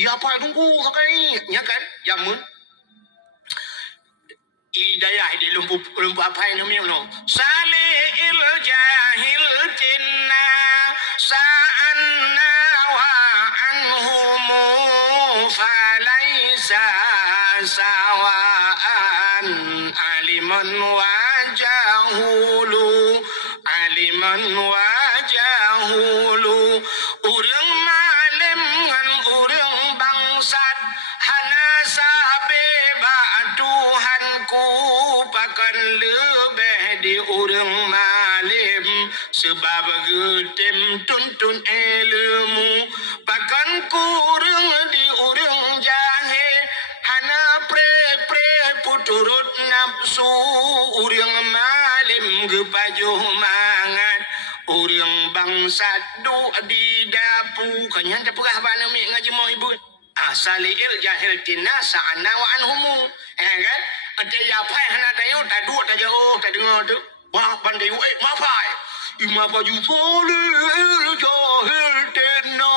Ya apa tunggu sekali, ya kan? Jamun. Hidayah di lumpuh apa yang namanya no. Salihil jahil tinna sa'anna wa anhumu falaysa sawa'an aliman wa jahulu aliman wa jahulu urang malim ngan urang bangsat hana sabe ba Tuhanku pakan lebih di urang malim sebab getem tuntun ilmu pakan kurang di urang jahil hana pre puturut nafsu urang malim gepajuh mangat urang bangsat du di dapu kanyan dapurah bana mi ngaji mau ibu asalil jahil tina sa'ana wa anhumu kan ada ya pai hana dayo ta du ta jauh ta dengar tu wah pandai mapai mapa ju salil jahil tina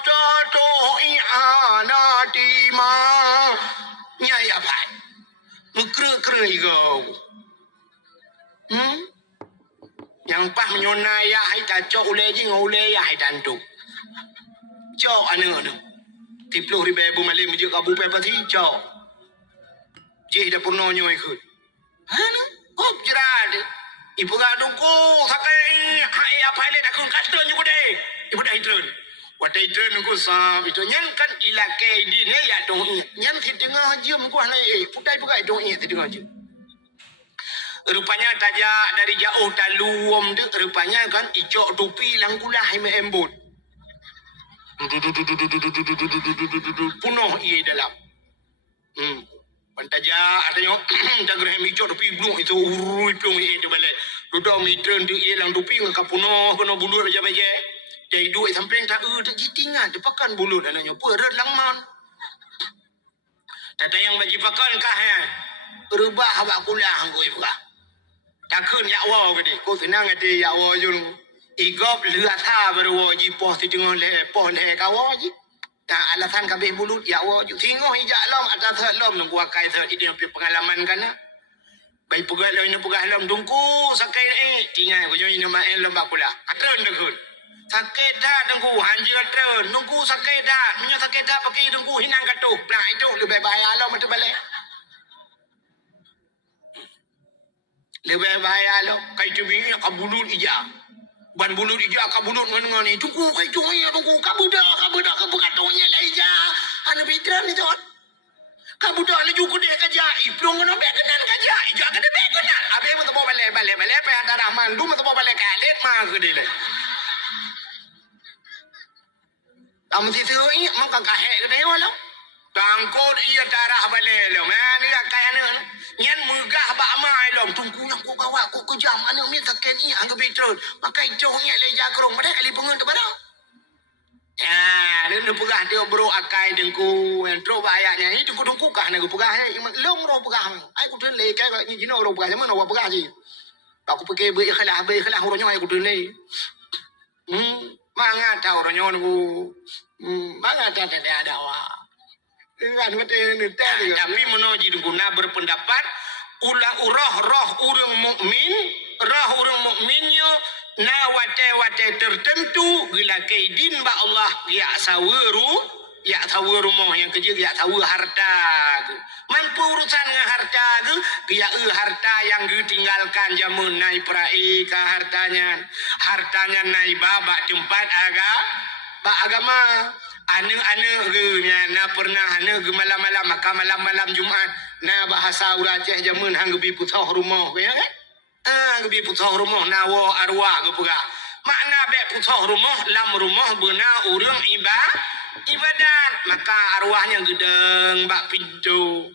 ta to i'ana tima nya ya pai mukre kau yang pah menyona ya hai ta cok ule je ngole ya hai tantu cok anu 30,000 Malay menjadi kabu pepa hijau. Jadi dah pernah nyoy ikut. Hana? Kop jerad. Ibu gadung ko sakai hai apa ile dah kun kaston juga deh. Ibu dah hitron. Wata hitron ko sa itu nyan kan ilake di ne ya dong. Nyan si tengah jam ko hana putai buka dong si tengah jam. Rupanya tajak dari jauh taluom tu rupanya kan icok tupi langkulah hime embut. Punuh ia dalam. Pantaja adanya tagrah icok tupi blue itu urui plong ia tu balik. Duduk mitren tu ia lang tupi ngaka punuh kena bulut aja baje. Jadi duit sampai tak tu jitingan dipakan bulut anaknya. Perat langman. Tata yang bagi pakan kah ya. Rubah habak kulah ngoi buka. Tak kun ya wa ke di. Ko senang ati ya wa jun. Igop lua tha berwo ji poh ti tengah le poh le ka wa ji. Ta alasan kabeh bulut ya wa ju. Singoh ija lom atas lom nang gua kai thot ini pengalaman kana. Bai pegat lo ini pegat lom dungku sakai tinggal ko jo ini ma lom bakula. Atron dekun. Sakit dah dengku hanji atron. Nungku sakit dah. Minyak sakit dah pakai dengku hinang katuh. Nah itu lebih bahaya lom tu balik. Lebih bahaya lo. Kai tu bini kabulut ija. Ban bulut ija kabulut ngan ni. Tunggu kai tu ni tunggu kabudak kabukatonya lah ija. Ana bidran ni tu. Kabudak ni juga deh kerja. Iplong ngono bekenan kerja. Ija kena bekenan. Abe mun tu balik pe ada Rahman. Du mun tu balik kalet mah ke dia. Kamu situ ini mangka kahek ke dia lo. Tangkut ia darah balik lo. Mana dia kaya ni. Nyan megah bak mai lom tungku yang ku bawa ku kejam anak mi sakit ni anggap betul pakai johnya le jagrong pada kali pengen tu pada dia pegah dia bro akai dengku yang tro bayarnya ni tungku kah nak pegah long ro pegah ai ku tun le kai ni jino ro pegah mana wa pegah ji aku pakai be khalah ro nyoy ku tun le manga tahu ro nyoy ku manga tak ada wa tapi menuju guna berpendapat roh urang mukminnya na wate tertentu gila kaidin ba Allah ya sawiru moh yang kerja ya sawi harta mampu urusan dengan harta tu ya harta yang ditinggalkan jamun naik perai ke hartanya naik babak tempat agama ane genya na pernah ane ge malam-malam maka malam-malam Jumaat na bahasa urang Aceh jamun hang gebi putoh rumah ya kan gebi putoh rumah na wa arwah ge puga makna be putoh rumah lam rumah beuna urang ibadat maka arwahnya gedeng bak pintu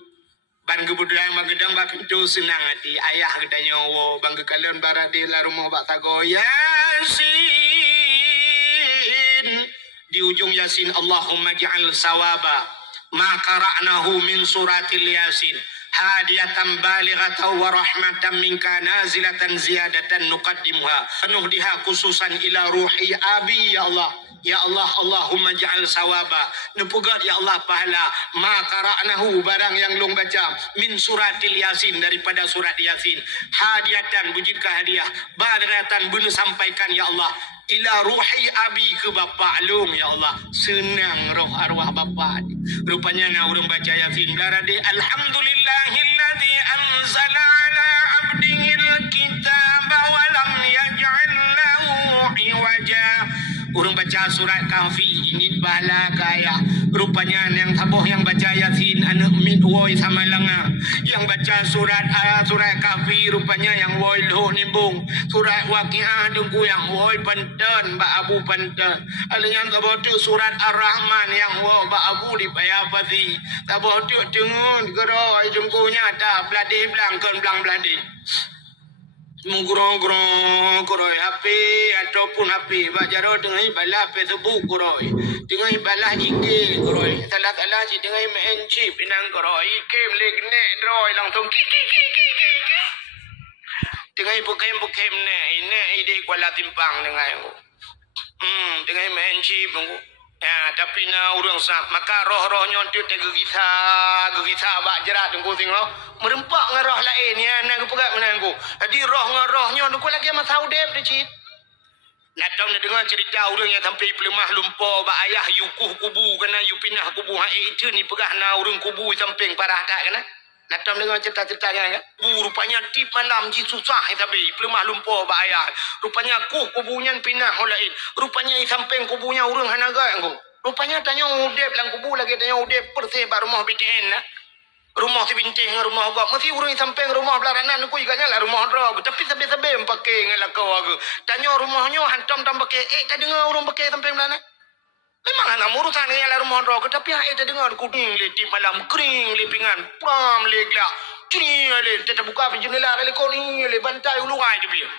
ban gebudang bak gedeng bak pintu senang hati ayah katanya wo bang kalian barade la rumah bak tago Yasin di ujung Yasin Allahumma ja'al sawaba ma qara'nahu min suratil Yasin hadiyatan balighatan wa rahmatan minka nazilatan ziyadatan nuqaddimuha nuhdiha khususan ila ruhi abi ya Allah Allahumma ja'al sawaba nupugat ya Allah pahala ma qara'nahu barang yang long baca min suratil Yasin daripada surat Yasin hadiyatan bujikah hadiah balighatan bunu sampaikan ya Allah ila ruhi abi ke bapa long ya Allah senang roh arwah bapa rupanya na urang baca Yasin darade alhamdulillahilladzi anzala ala abdihil kitaba wa lam yaj'al lahu iwaja urang baca surat Kahfi ingin bala kaya rupanya yang taboh yang baca Yasin anak mit woi sama langa yang baca surat Kahfi rupanya yang woi loh nimbung surat Waqiah dengku yang woi panten ba abu panten alian taboh tu surat Ar-Rahman yang woi ba abu di payapati taboh tu dengun geroi dengkunya tak bladi blangkon blang bladi mengurung-urung koroi HP ataupun HP bajaro dengan bala Facebook koroi dengan bala IG koroi salah-salah si dengan main chip inang koroi game legne droi langsung ki dengan bukem ne ini ide kuala timpang dengan dengan main chip ya tapi na urang sap maka roh-rohnya tu gegita bak jerat tengku tengok merempak dengan roh lain ya nang pegat menangku jadi roh dengan rohnya tu lagi sama saudep de cit Nak tahu nak dengar cerita orang yang sampai pelemah lumpur bak ayah yukuh kubu kena you pindah kubu hak itu ni pegah na orang kubu samping parah tak kena. Nak tahu dengar cerita-cerita kan? Rupanya tip malam ji susah tapi pelemah lumpur bak ayah. Rupanya kubunya pindah lain. Rupanya samping kubunya orang hanaga engko. Rupanya tanya udep lang kubu lagi tanya udep persih bak rumah BTN nak. Rumah si bintang rumah gak mesti urang samping rumah belaranan aku iganya lah rumah drog tapi sabe-sabe pakai ngala kau aku tanya rumahnya hantam tam pakai tak dengar urang pakai samping belaranan memang anak urusan dengan lah rumah drog tapi tak dengar kuning letip malam kering lepingan pram legla cini le tetap buka jendela le kau ni le bantai uluai je dia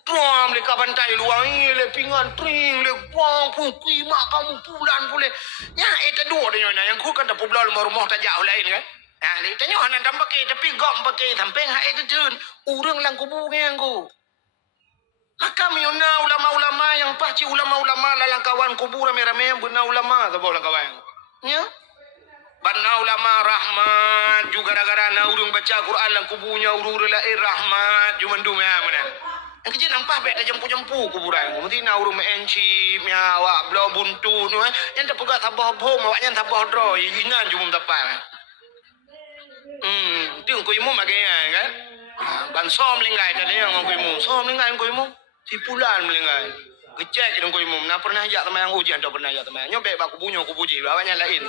Tuam le kabantai luang ni le pingan tring le wang pukui mak kamu pulan pule. Ya eta dua dia yang ku kan dapat belah rumah tak jauh lain kan. Ha ni tanya anak dam pakai tapi gom pakai samping ha eta tun. Urang lang kubu ngang ku. Maka miuna ulama-ulama yang paci ulama-ulama lalang kawan kubur rame-rame benar ulama tak boleh kawan. Ya. Bana ulama rahmat juga gara-gara na urang baca Quran lang kubunya urang lain rahmat jumandum ya benar. Yang kerja nampak baik dah jempu-jempu kuburan. Mesti nak urung menci, awak belau buntu tu yang tak pegang tabah bom, awaknya tabah draw, inan cuma tapan. Tu kau imum agaknya kan? Bansom linggai tadi yang kau imum, som linggai kau imum, tipulan linggai. Ngecek kau imum, nak pernah ajak teman yang ujian atau pernah ajak teman. Nyobek baku bunyo aku puji, awaknya lain,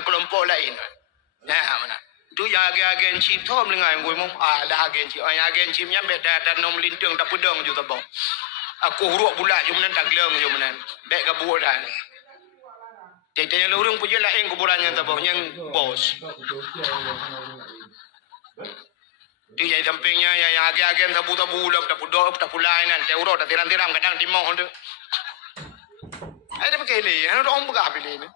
kelompok lain. Nah mana? Tu ya agen chip thom lengai ngui mum dah agen chip agen chip nyam beda dan nom lintang tak pedang ju tabau aku huruk bulat ju menan tak gleng ju menan bek ka buat dah ni tanya lurung puja lain kuburannya tabau yang bos tu ya sampingnya ya agen tabu-tabu dah tak pedang tak pulai nan te urut tak tiram-tiram kadang timong tu ada pakai ni ada orang buka pilih ni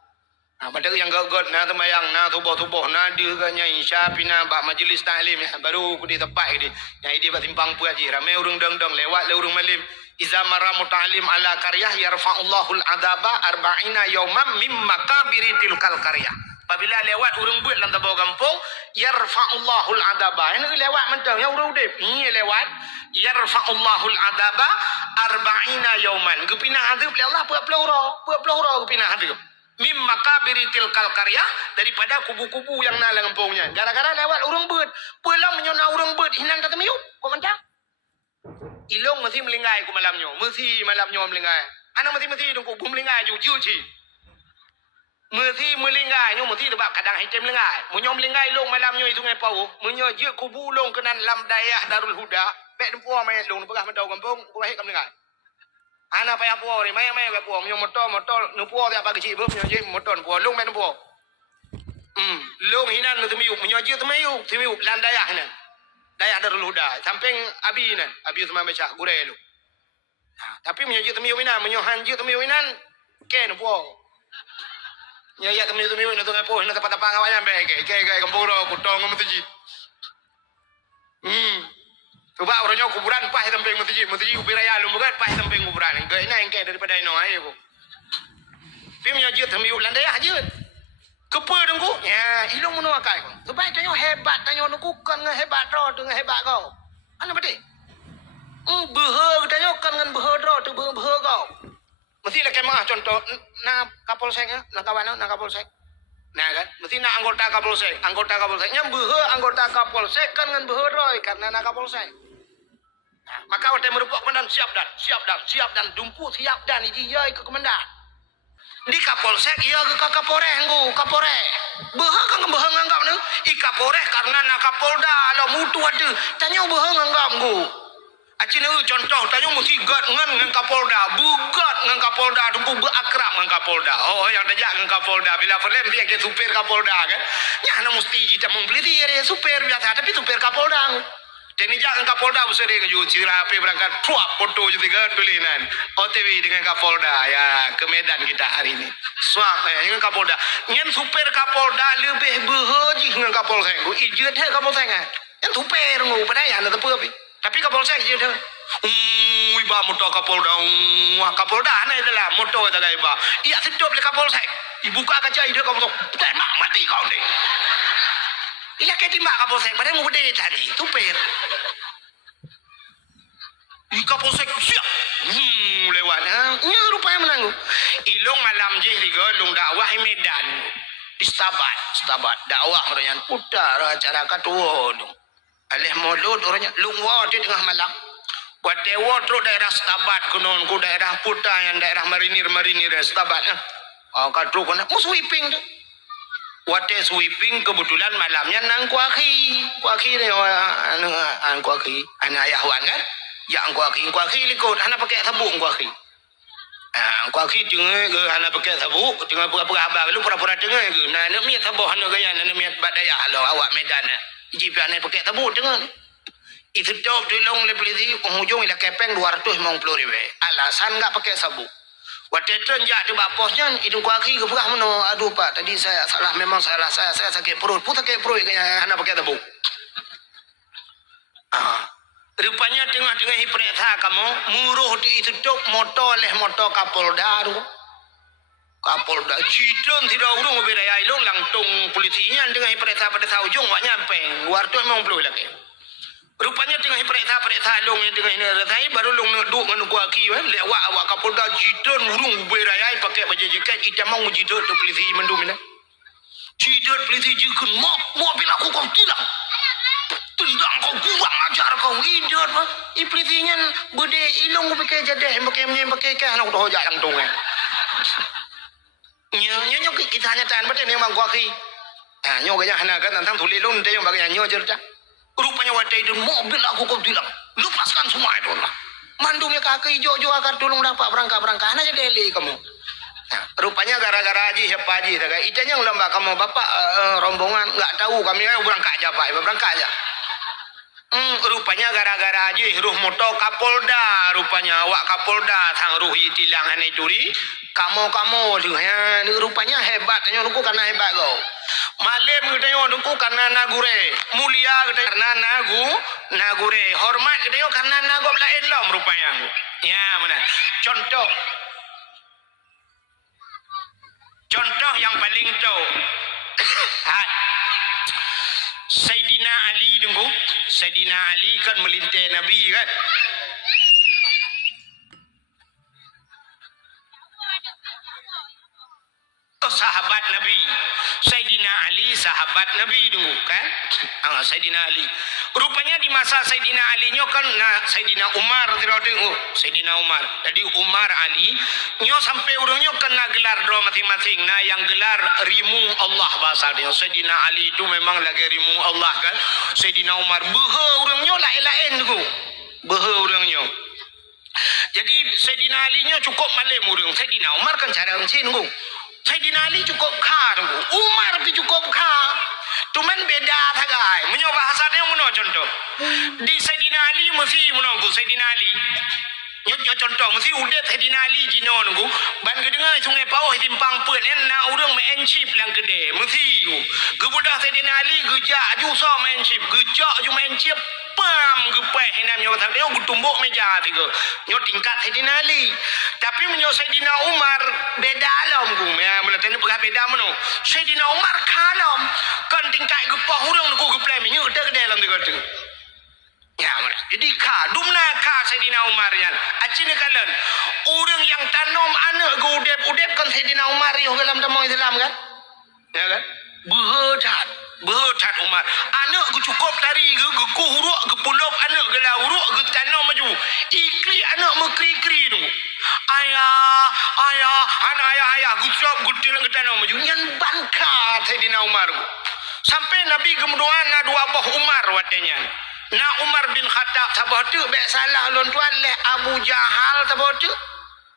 pada yang gagot na temayang na tubuh-tubuh na dia kanya isya pina bak majlis taklim baru ku di tempat dia yang ide bak timpang pu haji ramai urang dang-dang lewat le urang malim iza maramu ta'lim ala qaryah yarfa'ullahul adaba arba'ina yawman mimma kabiritil kal qaryah apabila lewat urang buat dalam tabau kampung yarfa'ullahul adaba ini lewat mentang ya urang udip ini lewat yarfa'ullahul adaba arba'ina yawman gepinah hadap le Allah puap-puap ura gepinah hadap mimma kabiritil kal qaryah daripada kubu-kubu yang na lengpongnya gara-gara lewat urang beut pulang menyona urang beut hinang tak temiu kau mentang ilong mesti melingai ku malamnya mesti malamnya melingai ana mesti dong ku melingai ju ji mesti melingai nyo mesti debak kadang hitam melingai munyo melingai long malamnya itu ngai pau munyo je kubu long kenan lam dayah Darul Huda bek dempo mai long pegah mentau kampung ku baik kam melingai ana payah puo ni mai puo myo motor nu puo dia bagi cik myo je motor puo long men puo long hinan nu temiu myo je temiu lan dayah hinan dayah Darul Huda samping abi hinan abi sama baca gure lu tapi myo je temiu hinan myo han je temiu hinan ken puo nya ya temiu nu tu ngapo hinan tempat-tempat awaknya be ke kampung ro kutong masjid Coba orangnya kuburan pas samping masjid ubiraya lu bukan pas samping kuburan. Enggak ini engke daripada ino ayo. Film yang jut hamiu landaya je. Kepa dengku. Ya, ilung menu akai. Sebab tanya hebat tanya nu kan hebat ro dengan hebat kau. Ana bade? Behe tanya kan dengan behe ro tu behe kau. Mesti lah kemah contoh na kapolsek na kawan na kapolsek. Nah kan, mesti nak anggota kapolsek nyam behe anggota kapolsek kan dengan behe ro karena na kapolsek. Maka orang merupuk komandan siap dan dumpu siap dan iji ya ke komandan di kapolsek iya ke kapolres kapolres beha kan beha nganggap ni kapolres karena nak kapolda lo mutu ada tanya beha nganggap go acina contoh tanya mesti gat dengan kapolda bugat dengan kapolda dumpu berakrab dengan kapolda yang tajak dengan kapolda bila film dia ke supir kapolda kan nya mesti kita membeli dia supir biasa tapi supir kapolda Jadi jangan Kapolda berseri ke Cira api berangkat puap foto juga ke tulinan OTW dengan Kapolda ya ke Medan kita hari ini. Swak dengan Kapolda. Yang super Kapolda lebih berhaji dengan Kapolsek. Ijat he Kapolsek kan. Yang super ngu pada ya nak apa tapi Kapolsek ijat he. Iba motor Kapolda. Kapolda ni adalah motor tak iba. Ia sedap le Kapolsek. Dibuka kaca ide kau tembak mati kau ni. Ila ke timbak Kapolsek pada mu berde tadi. Super. Kapolsek siap. Lewat. Nya rupanya menang. Ilung malam je riga lung dakwah di Medan. Di Stabat dakwah orangnya putar acara katuo. Alih mulut orangnya lungwa di tengah malam. Watewo terus daerah Stabat kunon ku daerah putar yang daerah marinir Stabat. Katu kena mau sweeping tu. Wate sweeping kebetulan malamnya nang kuaki ni an kuaki anak ayahwan kan. Yang kuaki likut anak pakai sabuk kuaki. Kuaki dengar ke anak pakai sabuk tengah pura-pura abang lu pura-pura dengar ke. Nah nak miat sabuk anak gaya nak miat badaya lo awak Medan. Jipan anak pakai sabuk dengar. Itu jauh tolong le polisi penghujung ila kepeng 250,000. Alasan enggak pakai sabuk. Waktu terjak di bapasnya itu kuaki ke purah mana. Aduh pak tadi saya salah memang salah saya sakit perut. Pun sakit perut kaya anak pakai sabuk. Rupanya tengah-tengah hiperiksa kamu muruh di itu dok motor Kapolda tu. Kapolda jidon tidak urung beraya ilung langtung polisinya tengah hiperiksa pada ujung wak nyampe. Luar tu memang belum lagi. Rupanya tengah hiperiksa long yang tengah ini rasai baru long duk nganu kuaki lewat awak Kapolda jidon urung beraya pakai baju jaket kita mau jidon tu polisi mendum ni. Jidon polisi jikun mau bila aku kau tilang. Tendang kau buang ajar kau idot mah. Iplitinya bude ilung ku pakai jadah pakai anak tu hojak yang tong. Nyo kita hanya tahan betul ni memang kuaki. Nyo gaya hana kan tentang tulis lun dia yang bagian nyo cerita. Rupanya wadai itu mobil aku kau tilang. Lepaskan semua itu lah. Mandumnya kaki jo akar tolong dapat berangkat aja deli kamu. Rupanya gara-gara haji siapa haji itanya lembak kamu bapak rombongan enggak tahu kami berangkat aja pak berangkat aja. Rupanya gara-gara aja ruh moto Kapolda rupanya awak Kapolda sang ruh tilangan itu kamu rupanya hebat tanya aku karena hebat kau malam kita aku karena nagure mulia kita karena nagure hormat kita karena nagob lain lom rupanya ya mana contoh yang paling tahu Sayyidina Ali dengku. Sayyidina Ali kan melintai Nabi kan. Sahabat Nabi. Sayyidina Ali sahabat Nabi dengku kan. Sayyidina Ali. Rupanya di masa Sayyidina Ali nyo kan Sayyidina Umar tidak tengok. Sayyidina Umar. Jadi Umar Ali nyo sampai urangnya kena gelar dua masing-masing. Nah yang gelar rimung Allah bahasa dia. Sayyidina Ali itu memang lagi rimung Allah kan. Sayyidina Umar beha urangnya lain-lain tu. Beha urangnya. Jadi Sayyidina Ali nyo cukup malam urang. Sayyidina Umar kan cara encin tu. Sayyidina Ali cukup kha tu. Umar pi cukup kha. Tuman beda thagai. Menyo bahasa dia meno contoh. Di Sayyidina Ali mesti menunggu Sayyidina Ali. Nyo contoh mesti udah Sayyidina Ali jino nunggu. Ban kedengar sungai Pauh timpang pun na urang main chip lang gede. Mesti gebudah Sayyidina Ali gejak ju so main chip. Gejak ju main chip. Pam gepai henam nyo thang dia gutumbuk meja tiga. Nyo tingkat Sayyidina Ali. Tapi menyo Sayyidina Umar beda alam ku. Ya mula tanya pegah beda meno. Sayyidina Umar kalam kan tingkat gepah urang ku geplai menyo dak dalam tiga tu. Ya, jadi dumna Sayyidina Umar yan. Acine kalan orang yang tanam anak ke udep kan Sayyidina Umar yo dalam tamang Islam kan? Ya kan? Berhat Umar. Anak ku cukup tari ke huruk ke pulop anak ke lah huruk ke tanam maju. Ikli anak mekri-kri tu. Ayah, anak ayah gucap gutin ke tanam maju. Yang bangka Sayyidina Umar. Sampai Nabi kemudian na dua buah Umar watenya. Na Umar bin Khattab sabah tu baik salah lon tuan leh Abu Jahal sabah tu.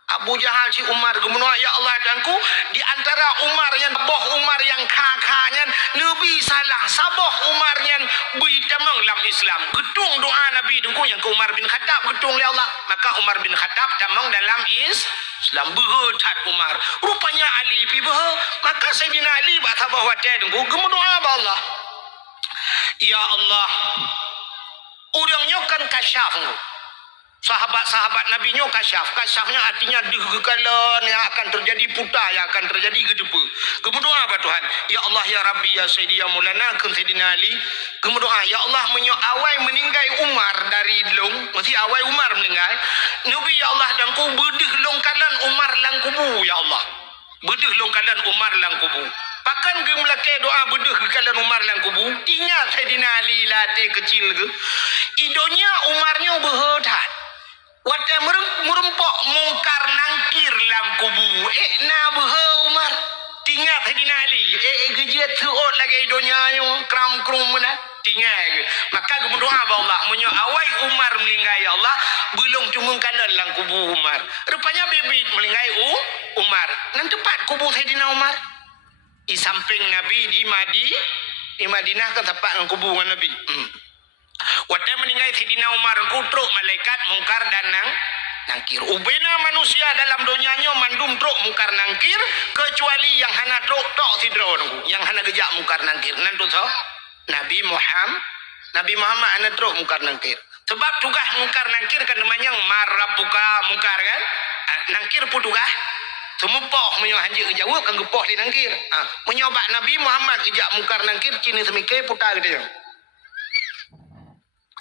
Abu Jahal si Umar gemunua ya Allah danku di antara Umar yang boh Umar yang kakaknya Nabi salah sabah Umar yang bertamang dalam Islam. Gedung doa Nabi dengku yang ke Umar bin Khattab gedung ya Allah. Maka Umar bin Khattab tamang dalam Islam berhat Umar. Rupanya Ali pi beh. Maka Sayyidina Ali ba sabah wate dengku gemunua ba Allah. Ya Allah. Urangnya kan kasyaf. Sahabat-sahabat Nabi nyo kasyaf. Kasyafnya artinya degekalan yang akan terjadi, putar yang akan terjadi gedepa. Kamu doa apa Tuhan? Ya Allah ya Rabbi ya Sayyidi ya Maulana kun Sayyidina Ali. Kamu doa ya Allah menyo awai meninggai Umar dari long. Mesti awai Umar meninggai. Nabi ya Allah dan ku bedeh longkalan Umar lang kubu ya Allah. Bedeh longkalan Umar lang kubu. Pakan ke melake doa bedeh kekalan Umar lang kubu. Ingat Sayyidina Ali latih kecil ke. Idonya Umarnya berhedat. Wata merempok mungkar nangkir lang kubu. Na behe Umar. Tinggal Sayyidina Ali. Gejat suot lagi idonya yang kram krum mana. Tinggal ke. Maka aku berdoa kepada Allah. Menyo awai Umar melinggai ya Allah. Belum cuma kanan lang kubu Umar. Rupanya bibit melinggai Umar. Nan tepat kubu Sayyidina Umar. Di samping Nabi di Madinah ke tempat dengan kubu dengan Nabi. Waktu meninggal Sayyidina Umar kutruk malaikat mungkar dan nangkir. Ubena manusia dalam dunianya mandum truk mungkar nangkir kecuali yang hana truk tok sidron, yang hana gejak mungkar nangkir. Nanti so Nabi Muhammad hana truk mungkar nangkir. Sebab tugas mungkar nangkir kan namanya marabuka mungkar kan. Nangkir pun tugas. Semupoh menyo hanjir jauh kan gepoh di nangkir. Menyobak Nabi Muhammad gejak mungkar nangkir cini semike putar gitu.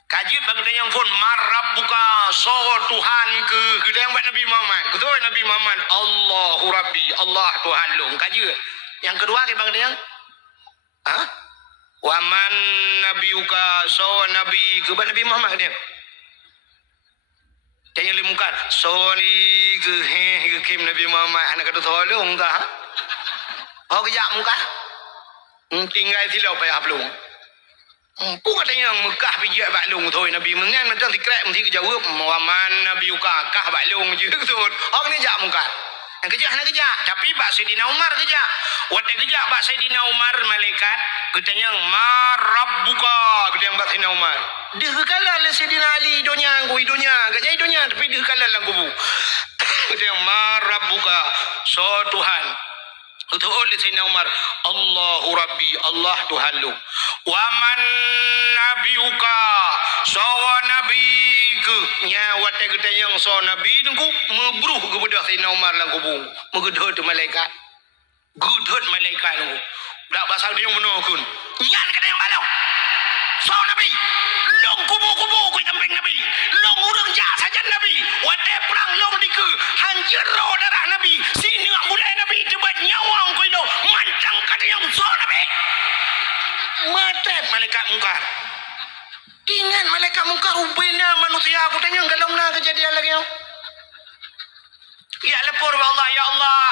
Kajib bagi yang pun marab buka so Tuhan ke yang buat Nabi Muhammad. Ketua Nabi Muhammad Allahu Rabbi Allah Tuhan lu. Kajib. Yang kedua ke bang yang waman nabiuka so nabi ke Nabi Muhammad dia. Tanya limukan so ni ke ke kim Nabi Muhammad anak kata tolong ka. Oh kejak muka. Tinggal silau payah belum. Pun katanya Mekah pijak baklung thôi Nabi mengan macam dikrek mesti kejawab waman Nabi ukah baklung je tu. Orang ni jak mungkar. Yang kejak nak kejak tapi bak Sayyidina Umar kejak. Waktu kejak bak Sayyidina Umar malaikat katanya marabbuka kata yang bak Sayyidina Umar. Dia kekalan lah Sayyidina Ali idonya katanya idonya tapi dia kekalan lah kubu. Katanya marabbuka so Tuhan. Betul oleh Sayyidina Umar Allahu Rabbi Allah Tuhan lu. Waman nabiuka sawa nabi ke nya wate kita yang so nabi tengku membruh kepada Sayyidina Umar lang kubu megedhot malaikat gedhot malaikat tengku dak basal dia menokun nyan kata yang balau so nabi long kubu ku samping nabi long urang ja saja nabi wate perang long diku hanjir ro darah nabi sini mulai nabi coba nyawang ku itu mancang kata yang so nabi matret malaikat mungkar. Ingat malaikat mungkar ubena manusia aku tanya galau na kejadian lagi yo. Ya lepur Allah ya Allah.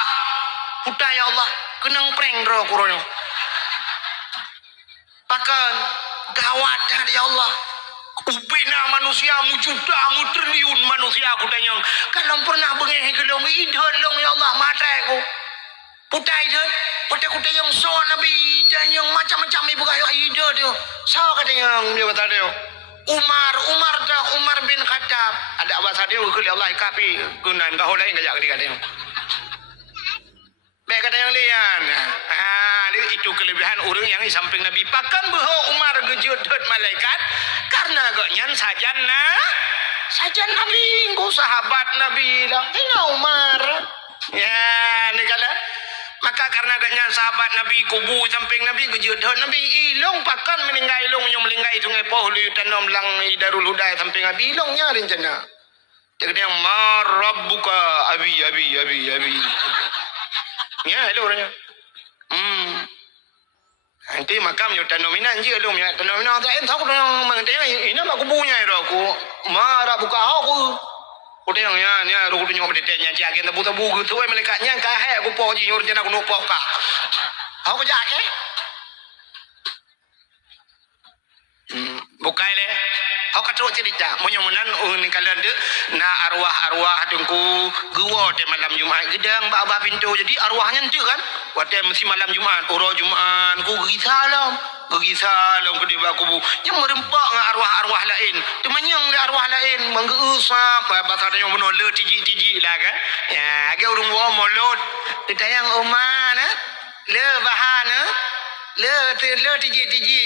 Putar ya Allah, kenang prank ro kurono. Pakan gawat dah ya Allah. Ubena manusia mujuda mutriliun manusia aku tanya. Kalau pernah bengeh gelong idon long ya Allah matai aku. Putar idon pada kuda yang so Nabi dan yang macam-macam ibu kayu hidup tu. So kata yang dia kata dia. Umar bin Khattab. Ada bahasa dia ke Allah kapi gunan kau lain kajak dia kata. Baik kata yang lian. Itu kelebihan orang yang di samping Nabi. Pakan bahwa Umar gejudut malaikat karena gaknya sajan Nabi, kau sahabat Nabi lah. Ini Umar. Ya, ni kala. Maka karena adanya sahabat Nabi kubu samping Nabi gejudut Nabi ilong pakan meninggal ilong yang melinggai sungai Pohlu tanam lang Darul Huda samping Nabi ilongnya rencana. Dia kata yang marabbuka abi. Ya itu orangnya. Nanti makam yo tanominan je ilong ya tanominan tak tahu orang mengatakan ini mak kubunya itu aku marabbuka aku. Kuda yang ni aku tunjuk pada dia nyanyi agen tabu gitu malaikatnya kahai aku poh ji urjan aku nupoh ka. Aku jak bukai le. Aku kata cerita munyamunan ni kalian de na arwah dengku gua te malam Jumaat gedang ba pintu jadi arwahnya ente kan. Waktu mesti malam Jumaat Jumaat ku pergi salam ke dia kubu yang merempak dengan arwah-arwah lain temannya dengan arwah lain menggeusap bahasa dia menolak tiji lah kan ya agak urung wa molot ditayang umana le bahana Le tiji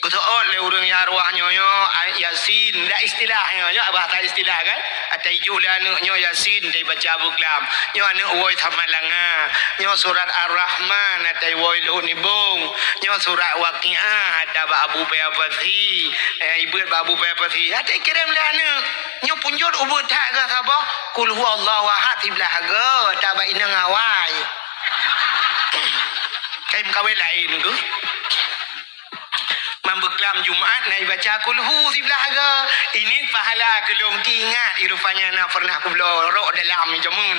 Betul le urang yang arwahnya Yasin dah istilahnya bahasa istilah kan atau ijuk le anaknya Yasin dia baca buklam nyo anak woi thamalanga nyo surat Ar-Rahman atau woi lunibung nyo surat Waqiah ada Abu Bayafati ibu Abu Bayafati atau kirim le anak nyo punjut ubud tak ke apa kul huwallahu ahad tiblah ke tabak ina ngawai kaim kawin lain tu Membeklam Jumaat naik baca kulhu sebelah ke. Ini pahala kelum ingat rupanya nak pernah aku belorok dalam ni jamun.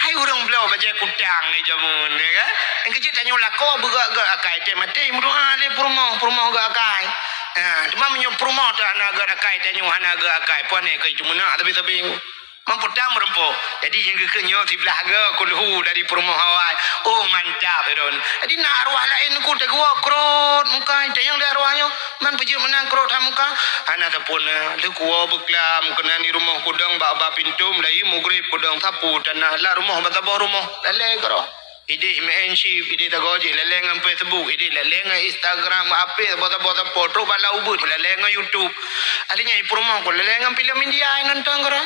Hai orang belau baca kutang ni jamun ya kan. Yang kecil tanya lako bergerak akai teh mati berdoa le purmah gak akai. Cuma menyo purmah tu anak gak akai tanya anak gak akai puan ni kai cuma nak tapi Mamputang merempuk. Jadi yang kekenyo sebelah ke kulhu dari purmah awal. Oh mantap Don. Jadi nak arwah lain ku tegua krot muka tayang dia arwahnya man pejik menang krot muka. Ana tapun le kuwa beklam kena ni rumah kudang ba pintum lai mugrib kudang sapu dan la rumah batabah rumah lale karo. Ide menship ide tagoji lalengan Facebook ide lalengan Instagram apa bota foto bala ubut lalengan YouTube. Alinya purmah ko lalengan film India nonton karo.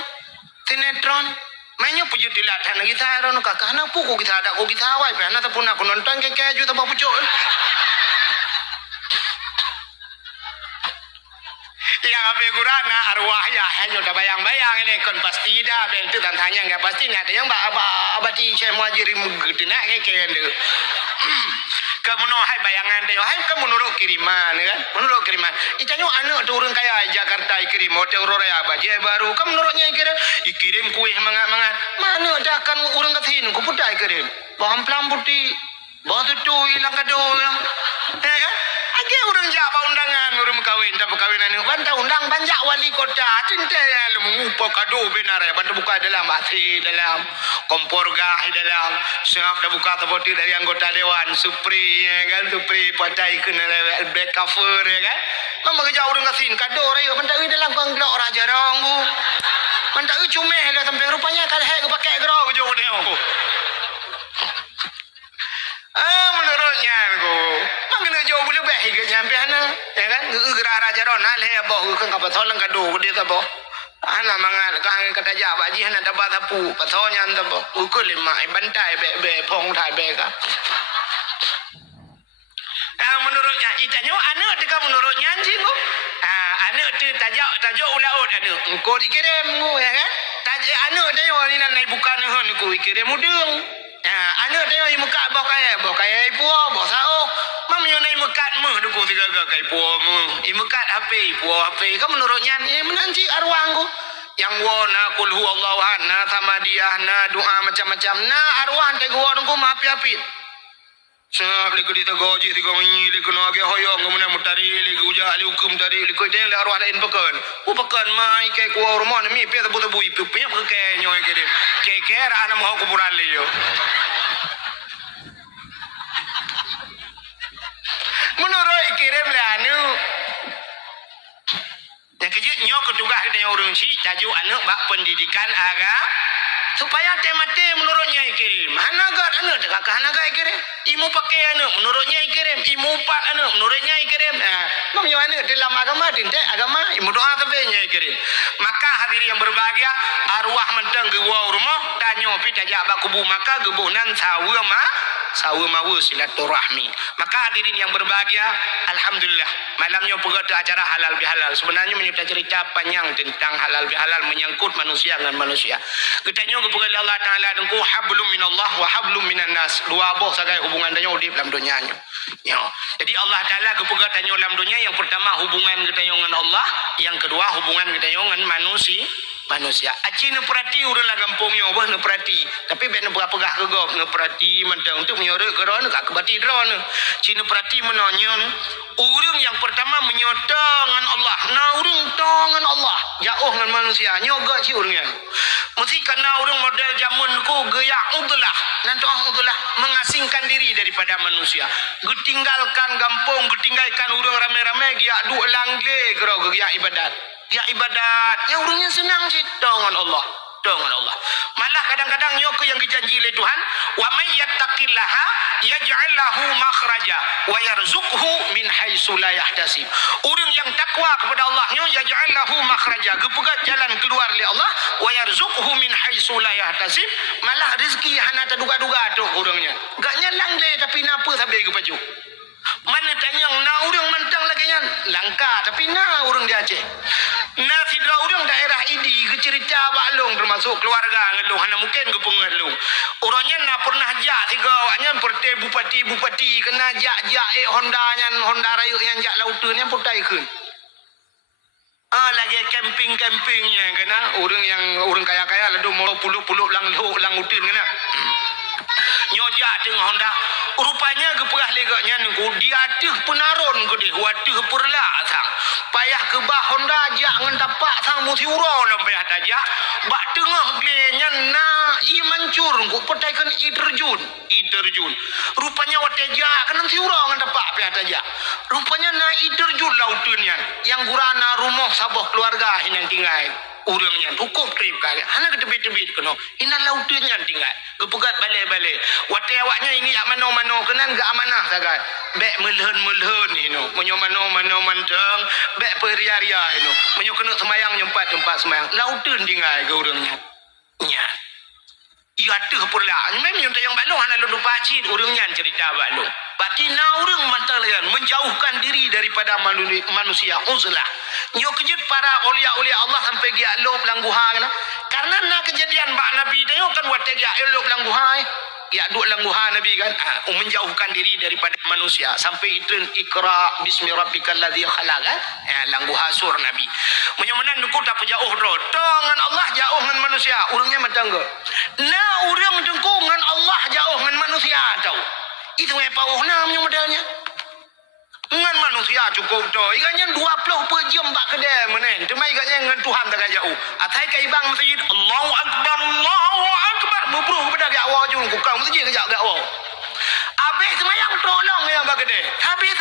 Sinetron mainnya pujuk dilatih kita orang kakak anak puku kita ada ko kita awai pe anak pun aku nonton ke keju tambah pucuk yang apa gurana arwah ya hanya dah bayang-bayang ini kan pasti dah bentuk dan tanya enggak pasti nak yang abadi saya muajirim gede nak ke ende kamu no hai bayangan dia hai kamu menurut kiriman kan menurut kiriman itanyo anak turun kaya Jakarta kirim hotel raya baje baru kamu menurutnya kirim kuih mangat mana dah kan urang katin ku putih kirim bahan pelam putih batu tu hilang kado ya kan aja urang jaba undangan urang kawin tak perkawinan bantah undang banjak wali kota cinta lu mengupa kado benar ya bantu buka dalam hati dalam kompor gah dalam siap dah buka tepoti dari anggota dewan supri ya kan supri patai kena back cover ya kan memang kerja urang kasin kado raya bantah dalam kang gelok raja rong bu bantah cumeh lah sampai rupanya kalau hek pakai gerong jo dia aku menurutnya aku mangkena jauh boleh baik ke nyampe ana ya kan gerak raja ron hal he boh ke kapal tholang kado dia ta boh ana mangan kang kata ja baji ana dapat tapu pathonya ta boh ukul lima bantai be pong thai be ka menurutnya itanya ana teka menurutnya anjing ko ana tu tajak ulaut ada engko dikirim ya kan tajak ana tanya ni nak bukan hon ku kirim mudung anak dia yang mekat bawa kaya puah bawa sao mam yo nai mekat meh duku tiga kai puah meh mekat HP puah HP kamu menurutnya ni menanci arwah ku yang wona kul huwallahu ahad na tamadiyah na doa macam-macam na arwah te gua ku mapi-api Sab liku di tagoji tiga menyi liku no age hoyong ngomuna mutari liku uja ali hukum tadi liku teng le arwah lain pekan pekan mai ke ku rumah ni pe tabu ipu pe ke nyoy ke ana mau kuburan liyo menurut kirim le anu yang kejut nyok ketugas kita orang si tajuk anu bak pendidikan agama supaya temate menurutnya kirim hanaga anu kakak hanaga kirim imu pakai anu menurutnya kirim imu pat anu menurutnya kirim mam yo anu dalam agama tinte agama imu doa kabehnya kirim maka hadirin yang berbahagia arwah mentang gewa rumah tanyo pi tajak bak kubu maka gebunan sawa mawa silaturahmi maka hadirin yang berbahagia alhamdulillah malamnya pergi acara halal bihalal sebenarnya menyertai cerita panjang tentang halal bihalal menyangkut manusia dengan manusia ketanya kepada Allah Taala dengku hablum minallah wa hablum minan nas dua boh sagai hubungan tanya di dalam dunianya ya jadi Allah Taala kepada tanya dalam dunia yang pertama hubungan kita dengan Allah yang kedua hubungan kita dengan manusia aci ne perhati urang la gampung yo bah ne perhati tapi bet ne pegah kegop ne perhati mentang untuk menyore keron ka kebati dron cina perhati menonyon urang yang pertama menyotong dengan Allah na urang tongan Allah jauh dengan manusia nyoga ci urang mesti karena urang model zaman ku gaya udlah nanti udlah mengasingkan diri daripada manusia getinggalkan gampung getinggalkan urang rame-rame gia duk langge gero gaya ibadat ya ibadat yang urangnya senang sih dengan Allah malah kadang-kadang nyok yang dijanji oleh Tuhan wa may yattaqillaha yaj'al lahu makhraja wa yarzuqhu min haitsu la yahtasib. Orang yang takwa kepada Allah nya yaj'al lahu makhraja, gepegat jalan keluar li Allah, wa yarzuqhu min haitsu la yahtasib, malah rezeki hana terduga-duga tu orangnya. Gak nyalang le tapi napa sampai ke baju. Mana tanya na orang mentang lagi nya langka tapi na orang di Aceh. Na sidra orang daerah ini ke cerita baklong termasuk keluarga ngelung hana mungkin ke pengelung. Orangnya na pernah jak tiga awaknya perti bupati kena jak Honda rayu yang jak lautan yang putai keun. Lagi campingnya kena orang kaya-kaya lalu mau puluk lang utin kena. Nyojak dengan Honda rupanya keperah leganya nunggu dia tuh penaron gede watuh perla sang payah ke bah Honda jak ngan tapak sang muti uro lempeh tajak bak tengah glenya na i mancur ku petaikan i terjun rupanya wateja kan nanti uro ngan tapak peh tajak rupanya na i terjun lautunnya yang gurana rumah saboh keluarga hinan tinggal urangnya hukum trip kali hana ke tebit-tebit kena hinan lautunnya tinggal kepegat balik-balik wate awaknya ini yak mano-mano kenan gak amanah sagai bek melhen ino menyo mano manteng bek peria-ria ino menyo kena semayang nyempat semayang lautun tinggal ke urangnya nya ia tuh pula memang yang tayang balong hana lu pakcik urangnya cerita balong berarti na urang mantalagan menjauhkan diri daripada manusia uzlah nyo kejut para ulia Allah sampai dia lo belangguha karena na kejadian bak nabi tengok kan wate dia lo belangguha ya duk langguha nabi kan menjauhkan diri daripada manusia sampai itu ikra bismi rabbikal ladzi khalaq kan langguha sur nabi menyemenan nuku tak jauh ro tangan Allah jauh dengan manusia urangnya matangga na urang tengku dengan Allah jauh dengan manusia tahu itu yang pauhna menyemedanya dengan manusia cukup tu ikannya 20 per jam bak kedai menen temai ikannya dengan Tuhan tak jauh atai kai bang masjid Allahu akbar membruh kepada gak awak jung kukang masjid kejap gak awak habis semayang tolong yang bak kedai habis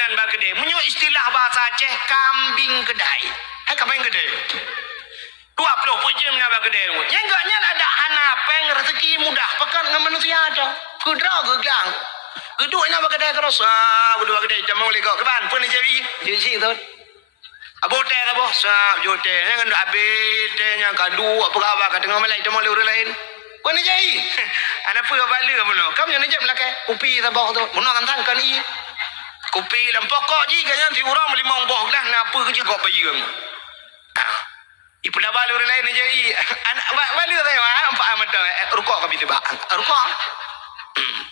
nan bak kedai menyo istilah bahasa Aceh kambing kedai kambing kedai 20 per jam nak bak kedai yang gaknya ada hana peng rezeki mudah pekan dengan manusia tu kudra ke gang geduk nak bak kedai kerasa geduk bak kedai jamu lego ke ban pun jadi si tu abote ka boh sap jote ngan habis nya kadu apa khabar kat tengah malai temu orang lain kau ni jai ana pu bala mono kam yang jam lakai kopi sabah tu mono tantang kan i kopi lam pokok ji kan yang diurang melimang boh lah napa ke kau bayang ipu dah bala orang lain jai anak bala saya nampak mata rukuk ka bitu ba rukuk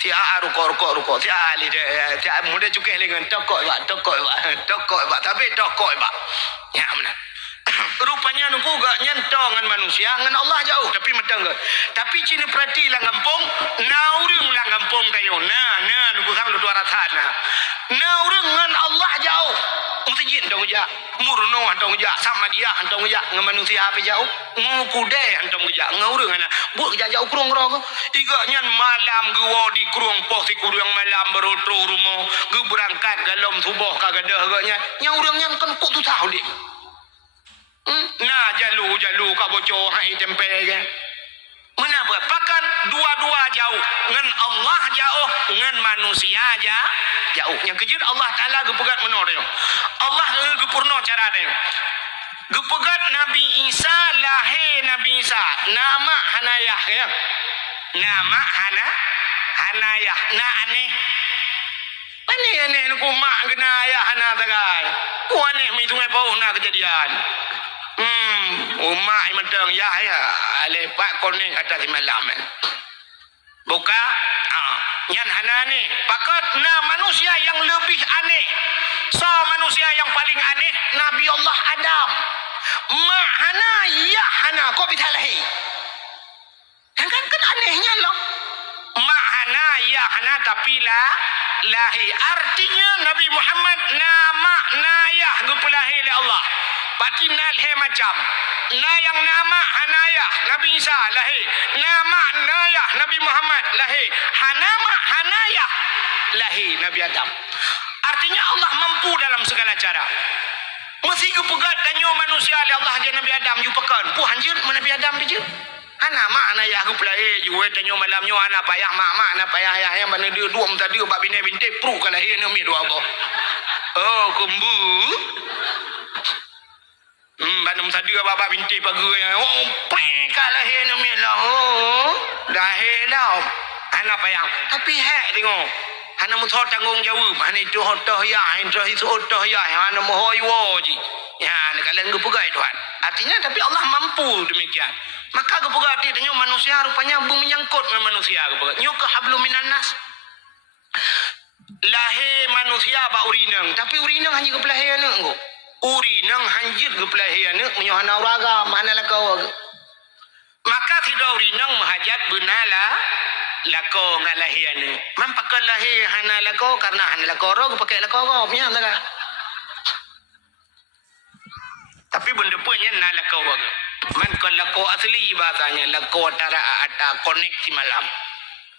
Tia rukuk tia ali tia muda cukai dengan tokok ba tapi tokok ba ya mana rupanya nunggu gak nyentong dengan manusia dengan Allah jauh tapi matang tapi cini perhati lah ngampung naurung lah ngampung kayo na nunggu sang lu 200 na urang dengan Allah jauh Mutijin dong ja murno antong ja sama dia antong ja dengan manusia apa jauh ngukude antong ja ngaurung ana bu ja jauh kurung ro iga nyan malam gua di kurung pos di kurung malam berotro rumo gu berangkat galom subuh kagadah ganya nyaurang nyan kan kok tu tahu dik nah jalu ka bocor hai tempe kan menapa pakan dua-dua jauh ngan Allah jauh ngan manusia jauh yang kejut Allah Taala gepegat menor Allah gepurno cara dia gepegat Nabi Isa lahir Nabi Isa nama Hanayah ya nama Hanayah na aneh aneh ku mak kena ayah hana tagai ku aneh mi tungai pau na kejadian umat mentang ya lepak koning atas malam buka yang hana ni pakat na manusia yang lebih aneh manusia yang paling aneh Nabi Allah Adam ma hana ya hana kok bisa lahir kan anehnya loh ma hana ya hana tapi lahir artinya Nabi Muhammad nama nayah gupulahi oleh Allah batinal he macam na yang nama Hanayah Nabi Isa lahir nama Nayah Nabi Muhammad lahir Hanayah lahir Nabi Adam artinya Allah mampu dalam segala cara mesti pegat danyo manusia oleh Allah je Nabi Adam you pekan pu hanjir Nabi Adam je Anak mak anak ayah aku pelahir juga tanya malamnya anak payah mak anak payah ayah yang mana dia dua minta dia bab bini binti pro kalau lahir ni mi dua apa. Oh kumbu. Banum tadi bab binti pagi oh pek lahir ni mi lah. Oh lahir dah. Anak payah. Tapi hak tengok. Anak mu tanggung jawab. Anak itu hotoh ya, itu hotoh ya. Anak mu hoi woji. Ya, kalian gepugai Tuhan. Artinya tapi Allah mampu demikian. Maka gepugai artinya manusia rupanya bumi menyangkut dengan manusia gepugai. Nyo ke hablum minan nas. Lahir manusia ba urinang, tapi urinang hanya kepelahian engko. Urinang hanjit kepelahian menyo hana uraga, mana la kau. Maka tidak urinang menghajat benala lako ngalahian ni. Mampakal lahir hana lako karena hana lako ro pakai lako go punya tak. Tapi benda punya na lako go. Man kon lako asli bahasanya lako antara ada koneksi malam.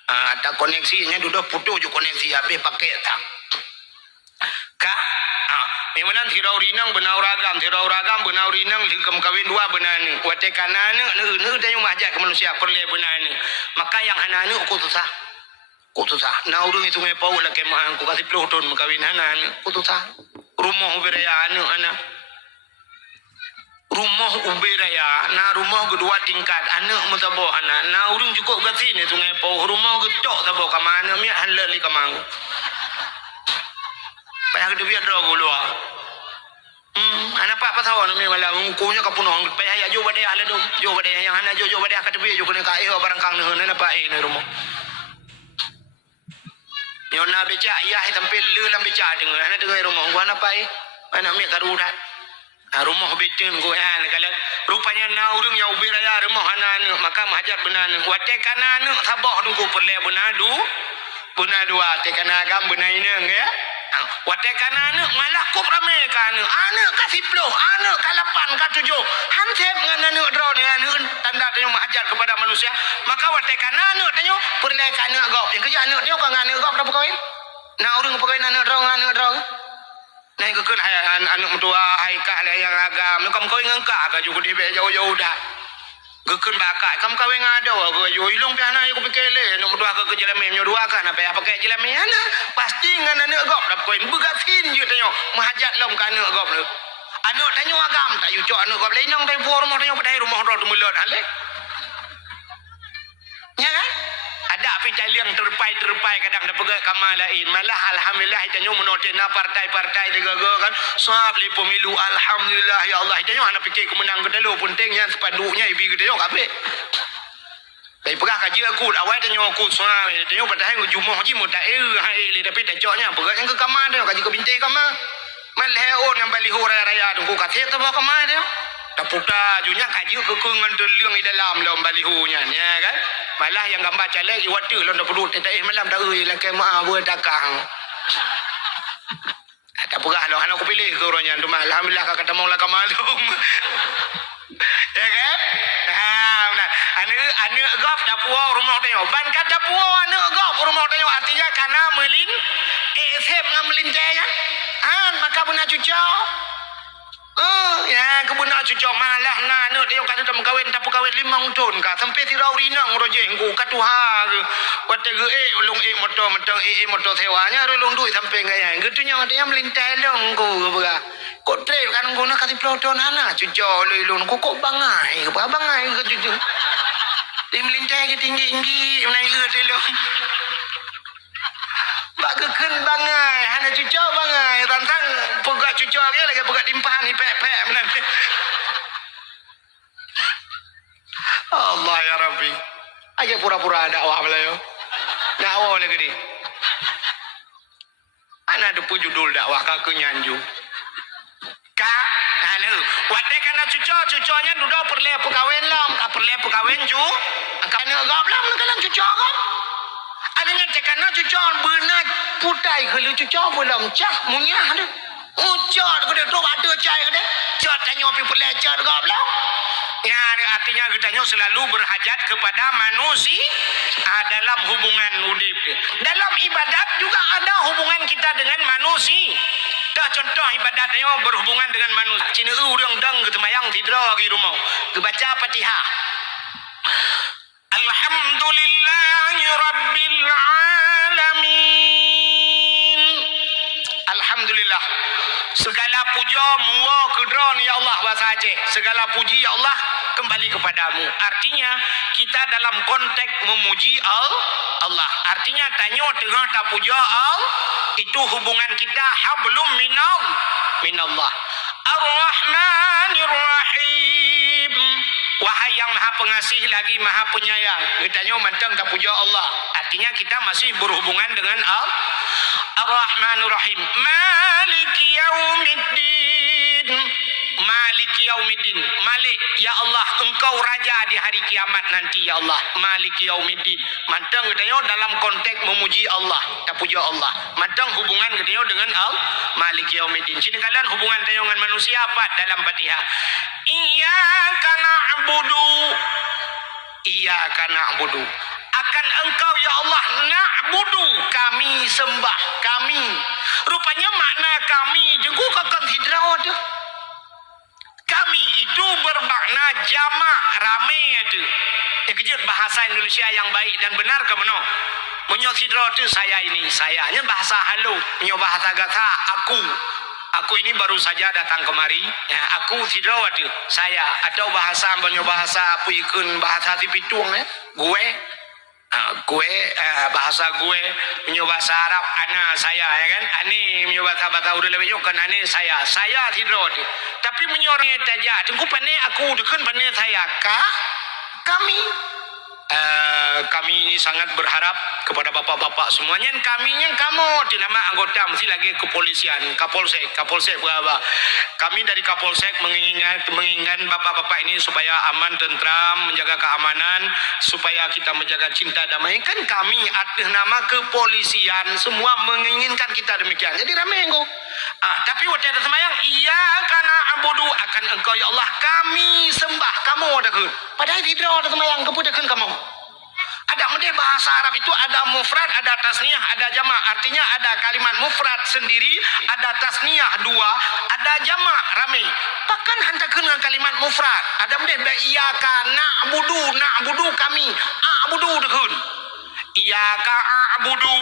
Ada koneksinya duduk putus je koneksi habis pakai tak. Ka memang tidak urinang benar ragam benar urinang likam kawin dua benar ni. Wate kanan ni tanya mahajat ke manusia perle benar ni. Maka yang hana ni aku susah. Na urang itu ngai pau la kemah aku kasih peloton kawin hana ni. Aku susah. Rumah uberaya anu anak. Rumah uberaya na rumah kedua tingkat anak mutabo anak. Na urang cukup kat sini tu ngai pau rumah gedok tabo ka mana mi halal li ka mang. Payah ke dia draw gua. Anak apa tahu ni malam kunya kapunong payah ya jo bade ale do jo bade yang hana jo bade ka dia jo kena kai barang kang ne na pai ni rumah. Yo na beca ya tampil le lam beca dengar ana dengar rumah gua na pai. Ana mi karudat. Rumah betin gua an kala rupanya na urang yang ubiraya rumah hana maka mahajat benan wate kana ne sabah dungku perle benadu. Benadu ate kana gam benaina ya. Wate kana malah kup rame kana anak ka 10 anak ka 8 ka 7 hansep ngan anak draw ni anak tanda tanya mengajar kepada manusia maka wate kana anak tanya perle kana gop yang kerja anak dia kan anak gop dah berkahwin na urang berkahwin anak draw nah ikut anak mentua hai kah yang agam kam kawin ngangka ka juga dia jauh-jauh dah gekun bakak kam kawin ngado go yo ilung piana aku pikele no mentua ke jelame nyo dua kan apa pakai jelame ana pasti ngan anak gop dah koin begatin je tanyo mahajat lom kan anak gop lu anak tanyo agam tak yu cok anak gop lain nang tai rumah tanyo padai rumah ro mulot hale ya kan ada pitaliang terpai kadang dah pegak kamal lain malah alhamdulillah tanyo menotena partai-partai degaga kan sahab li pemilu alhamdulillah ya Allah tanyo anak fikir kemenang kedalo pentingnya sepadunya ibi kedalo kabeh Dari pegah kaji aku awal tanyo aku sahab tanyo padahal jumoh ji mo tak hai le tapi tak coknya pegah yang ke kamar dia kaji ke binti kamar malheon yang baliho raya tu ku katek tu kamar dia tak puta junya kaji ke kungan terliang di dalam dalam balihonya ya kan malah yang gambar caleg iwatu lon dah perut tak malam dah euy lah kemah buat takang tak pegah lo anak aku pilih ke orangnya tu alhamdulillah kata mau lah kamalum ya kan nah anak gop dah puau rumah dia ban kata puau anak gop rumah dia artinya karena melin sep ngam melintai ya maka benar cucau ya kebuna cucu malah na anak dia kata tak kawin tak kawin 5 tahun ka sampai tirau rinang roje engku katuha ke wate ge ulung motor sewanya ulung duit sampai gaya getunya dia melintai long ku bega kok trip kan guna kasih ploton ana cucu ulung ku kok bangai ke cucu dia melintai ke tinggi-tinggi naik ke long bageken bangai hana cucu bangai tantang pegak cucu dia lagi pegak timpahan ni pek-pek benar Allah ya Rabbi aja pura-pura dakwah belayo dakwah lagi ni ana ada pun judul dakwah ka nyanju ka anu wate kana cucunya duduk perle pekawin lam ka perle pekawin ju kana gap lam kalang cucu gap adanya tekana cucu benar putai kalau cucu belum cah munyah dia ucap gede tu ada cai gede cat tanya api pelecet gap lam ya artinya kita selalu berhajat kepada manusia dalam hubungan udip dalam ibadat juga ada hubungan kita dengan manusia dah contoh ibadatnya berhubungan dengan manusia cina urang dang ketemayang tidra di rumah kebaca Fatihah rabbil alamin. Alhamdulillah. Segala puja muwa kedron ya Allah bahasa Aceh. Segala puji ya Allah kembali kepadamu. Artinya kita dalam konteks memuji Allah. Artinya tanya tengah tak puja Allah, itu hubungan kita hablum minallah. Ar-Rahmanir Rahim. Wahai yang maha pengasih lagi maha penyayang. Kitanya mantang tak puja Allah. Artinya kita masih berhubungan dengan Allah. Ar-Rahmanir Rahim. Maliki yaumiddin. Maliki yaumiddin. Malik ya Allah, engkau raja di hari kiamat nanti ya Allah. Maliki yaumiddin. Mantang kitanya dalam konteks memuji Allah, tak puja Allah. Mantang hubungan kitanya dengan Allah. Maliki yaumiddin. Sini kalian hubungan kitanya dengan manusia apa dalam Fatihah? Iyyaka na'budu. Iyyaka na'budu. Akan engkau ya Allah na'budu, kami sembah, kami. Rupanya makna kami juga akan hidrah ada. Kami itu bermakna jamak, ramai ada. Yang kejut bahasa Indonesia yang baik dan benar ke mana? Punya hidrah itu saya ini, sayanya bahasa halu. Punya bahasa kata aku. Aku ini baru saja datang kemari. Ya, aku hidrah itu saya. Atau bahasa punya bahasa apa ikun bahasa tipitung ya. Gue. Bahasa gue punya bahasa Arab ana saya ya kan, ani punya bahasa udah lebih kan ani saya tidak. Tapi punya orang tajak tunggu pane aku dekan pane saya kami ini sangat berharap kepada bapak-bapak semuanya, kaminya kamu di nama anggota mesti lagi kepolisian, kapolsek berapa. Kami dari kapolsek menginginkan bapak-bapak ini supaya aman, tentram, menjaga keamanan, supaya kita menjaga cinta damai. Kan kami atas nama kepolisian semua menginginkan kita demikian. Jadi ramai engkau. Tapi waktu ada sembahyang, iya karena abudu akan engkau ya Allah kami sembah kamu ada ke. Padahal tidak ada sembahyang kepudakan kamu. Ada model bahasa Arab itu ada mufrad, ada tasniyah, ada jamak. Artinya ada kalimat mufrad sendiri, ada tasniyah dua, ada jamak ramai. Bahkan hantar dengan kalimat mufrad. Ada model iyyaka na'budu kami, a'budu dekun. Iyyaka a'budu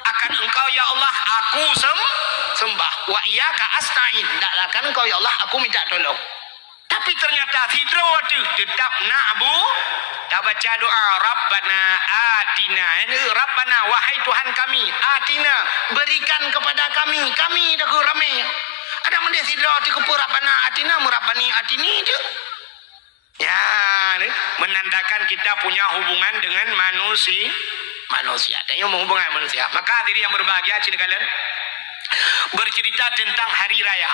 akan engkau ya Allah aku sembah. Wa iyyaka asta'in. Akan engkau ya Allah aku minta tolong. Tapi ternyata hidro tetap na'bu. Tak baca doa Rabbana atina. Ini Rabbana wahai Tuhan kami, atina berikan kepada kami dah ke ramai. Ada mendes hidro di kupu Rabbana atina murabbani atini je. Ya, menandakan kita punya hubungan dengan manusia. Tanya hubungan manusia. Maka diri yang berbahagia cina kalian bercerita tentang hari raya.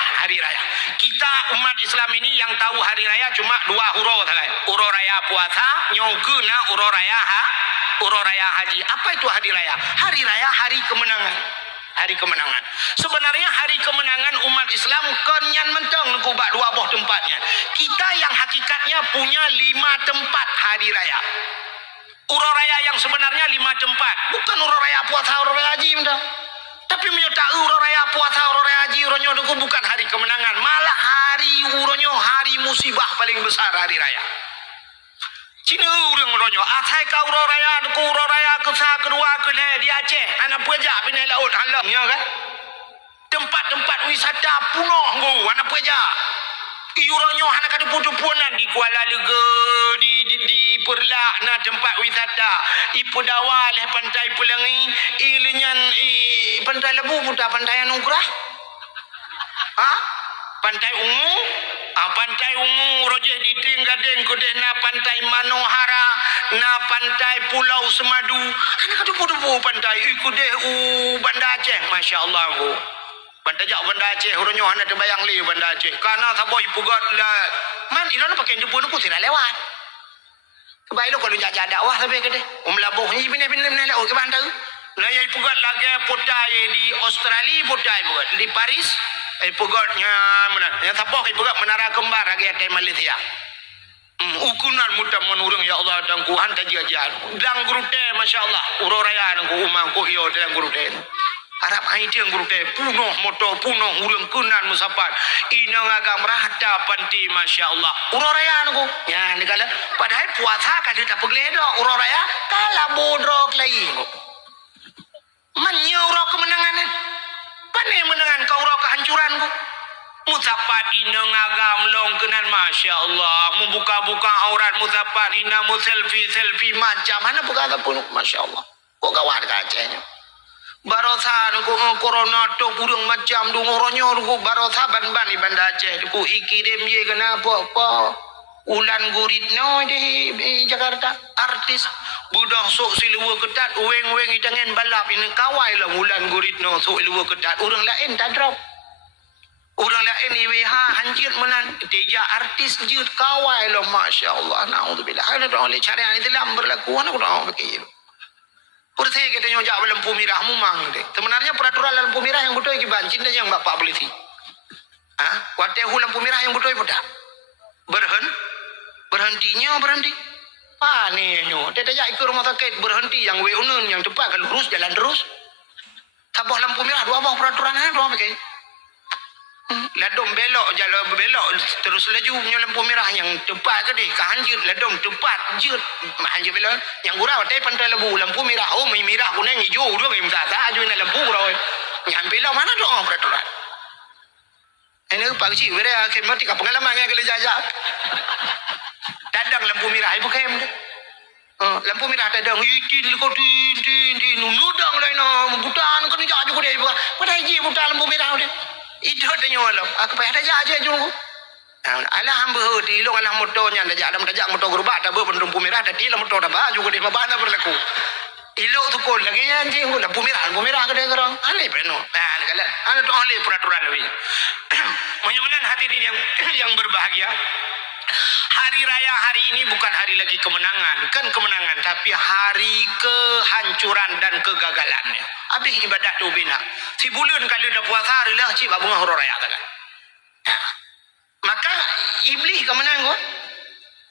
Kita umat Islam ini yang tahu hari raya cuma dua huruf saja. Huruf raya puasa, nyongkuna huruf raya haji. Apa itu hari raya? Hari raya hari kemenangan. Sebenarnya hari kemenangan umat Islam kenyan menteng kubak dua buah tempatnya. Kita yang hakikatnya punya 5 tempat hari raya. Huruf raya yang sebenarnya 5 tempat. Bukan huruf raya puasa, huruf raya haji mentang. Tapi menyertai urut raya puasa, urut raya haji, urutnya itu bukan hari kemenangan. Malah hari musibah paling besar hari raya. Cina urutnya. Asai kau urut raya kedua di Aceh. Anak pejak pinai laut halamnya kan. Tempat-tempat wisata punuh go anak pejak. Iuranyo anak ada putu-punan di Kuala Lega, di Perlak na tempat wisata. Ipu Dawa leh pantai Pelangi, ilinyan pantai Lebu putar pantai Anugerah. Pantai Ungu rojeh di Tinggadeng kodeh na pantai Manohara, na pantai Pulau Semadu. Anak ada putu-putu pantai kodeh Banda Aceh, masya-Allah go. Bantajak Banda Aceh, hurunyo hana terbayang li Banda Aceh. Karena saboy pugat lah. Man, ilon pakai jemput aku tidak lewat. Kebaik lo kalau jaga dakwah sampai ke deh. Labuh ni bina lewat ke bandar. Nah, yang pugat lagi putai di Australia putai pugat. Di Paris, pugatnya mana? Yang saboy pugat menara kembar lagi di Malaysia. Ukunan mudah menurung ya Allah dan Tuhan tajian. Dan gurute masya Allah. Uroraya dan ku umang ku iyo dan gurute. Arab haitiang guru teh punoh moto punoh urang kenan musapat ina ngagam rata panti masya Allah uroraya nuku ya nikala padahal puasa kada tak pegledo uroraya kala bodrok lagi menyuro kemenangan pane menangan kau ro kehancuran ku musapat ina ngagam long kenan masya Allah membuka-buka aurat musapat ina mu selfie macam mana buka pun masya Allah kok gawat kacanya barosan ku corona to kurang macam du ngoronyo ku barosa ban ibanda Aceh ku ikirim ye kenapa apa ulan guritno di Jakarta artis budak sok siluwa ketat weng itangan balap ini kawai lah ulan guritno sok siluwa ketat orang lain tak drop orang lain IWH hancur menan teja artis jut kawai lah masya Allah naudzubillah ada oleh cara yang itu lam berlaku ana kurang begitu. Kursi kita nyojak lampu merah mumang deh. Sebenarnya peraturan lampu merah yang betul iki bancin dan yang bapak polisi. Ah, watehu lampu merah yang betul bedak. Berhenti. Panenyo. Tete jak ke rumah sakit berhenti yang weunun yang tepat kan lurus jalan terus. Tabah lampu merah dua bawah peraturan dua pakai. Ladom belok jalan belok terus laju punya lampu merah yang tepat ke deh kahanjut ladom tepat jut hanjut belok yang gurau teh pantai lampu merah oh merah kuning hijau dua yang tak aju na lampu gurau yang belok mana doang peraturan ini pagi bere ke mati ka pengalaman yang kali jajak dadang lampu merah ibu kem lampu merah dadang itin ko tin nudang lain butan kan jaju ko deh pada hiji butan lampu merah deh itu tanya Allah aku payah dajak aja jurung alah hamba di long alah motornya dajak motor gerubak tak berlampu merah tadi lah motor dah baju ko di babana berlaku ilok tu kol lagi anjing ko lampu merah ke dia gerang aneh peno kala ana tu oleh peraturan lebih mudah-mudahan hadirin yang berbahagia hari raya hari ini bukan hari lagi kemenangan kan kemenangan tapi hari kehancuran dan kegagalannya habis ibadat tu bina si bulan kali dah puasa hari lah cik bunga huru raya kan maka iblis kemenang ko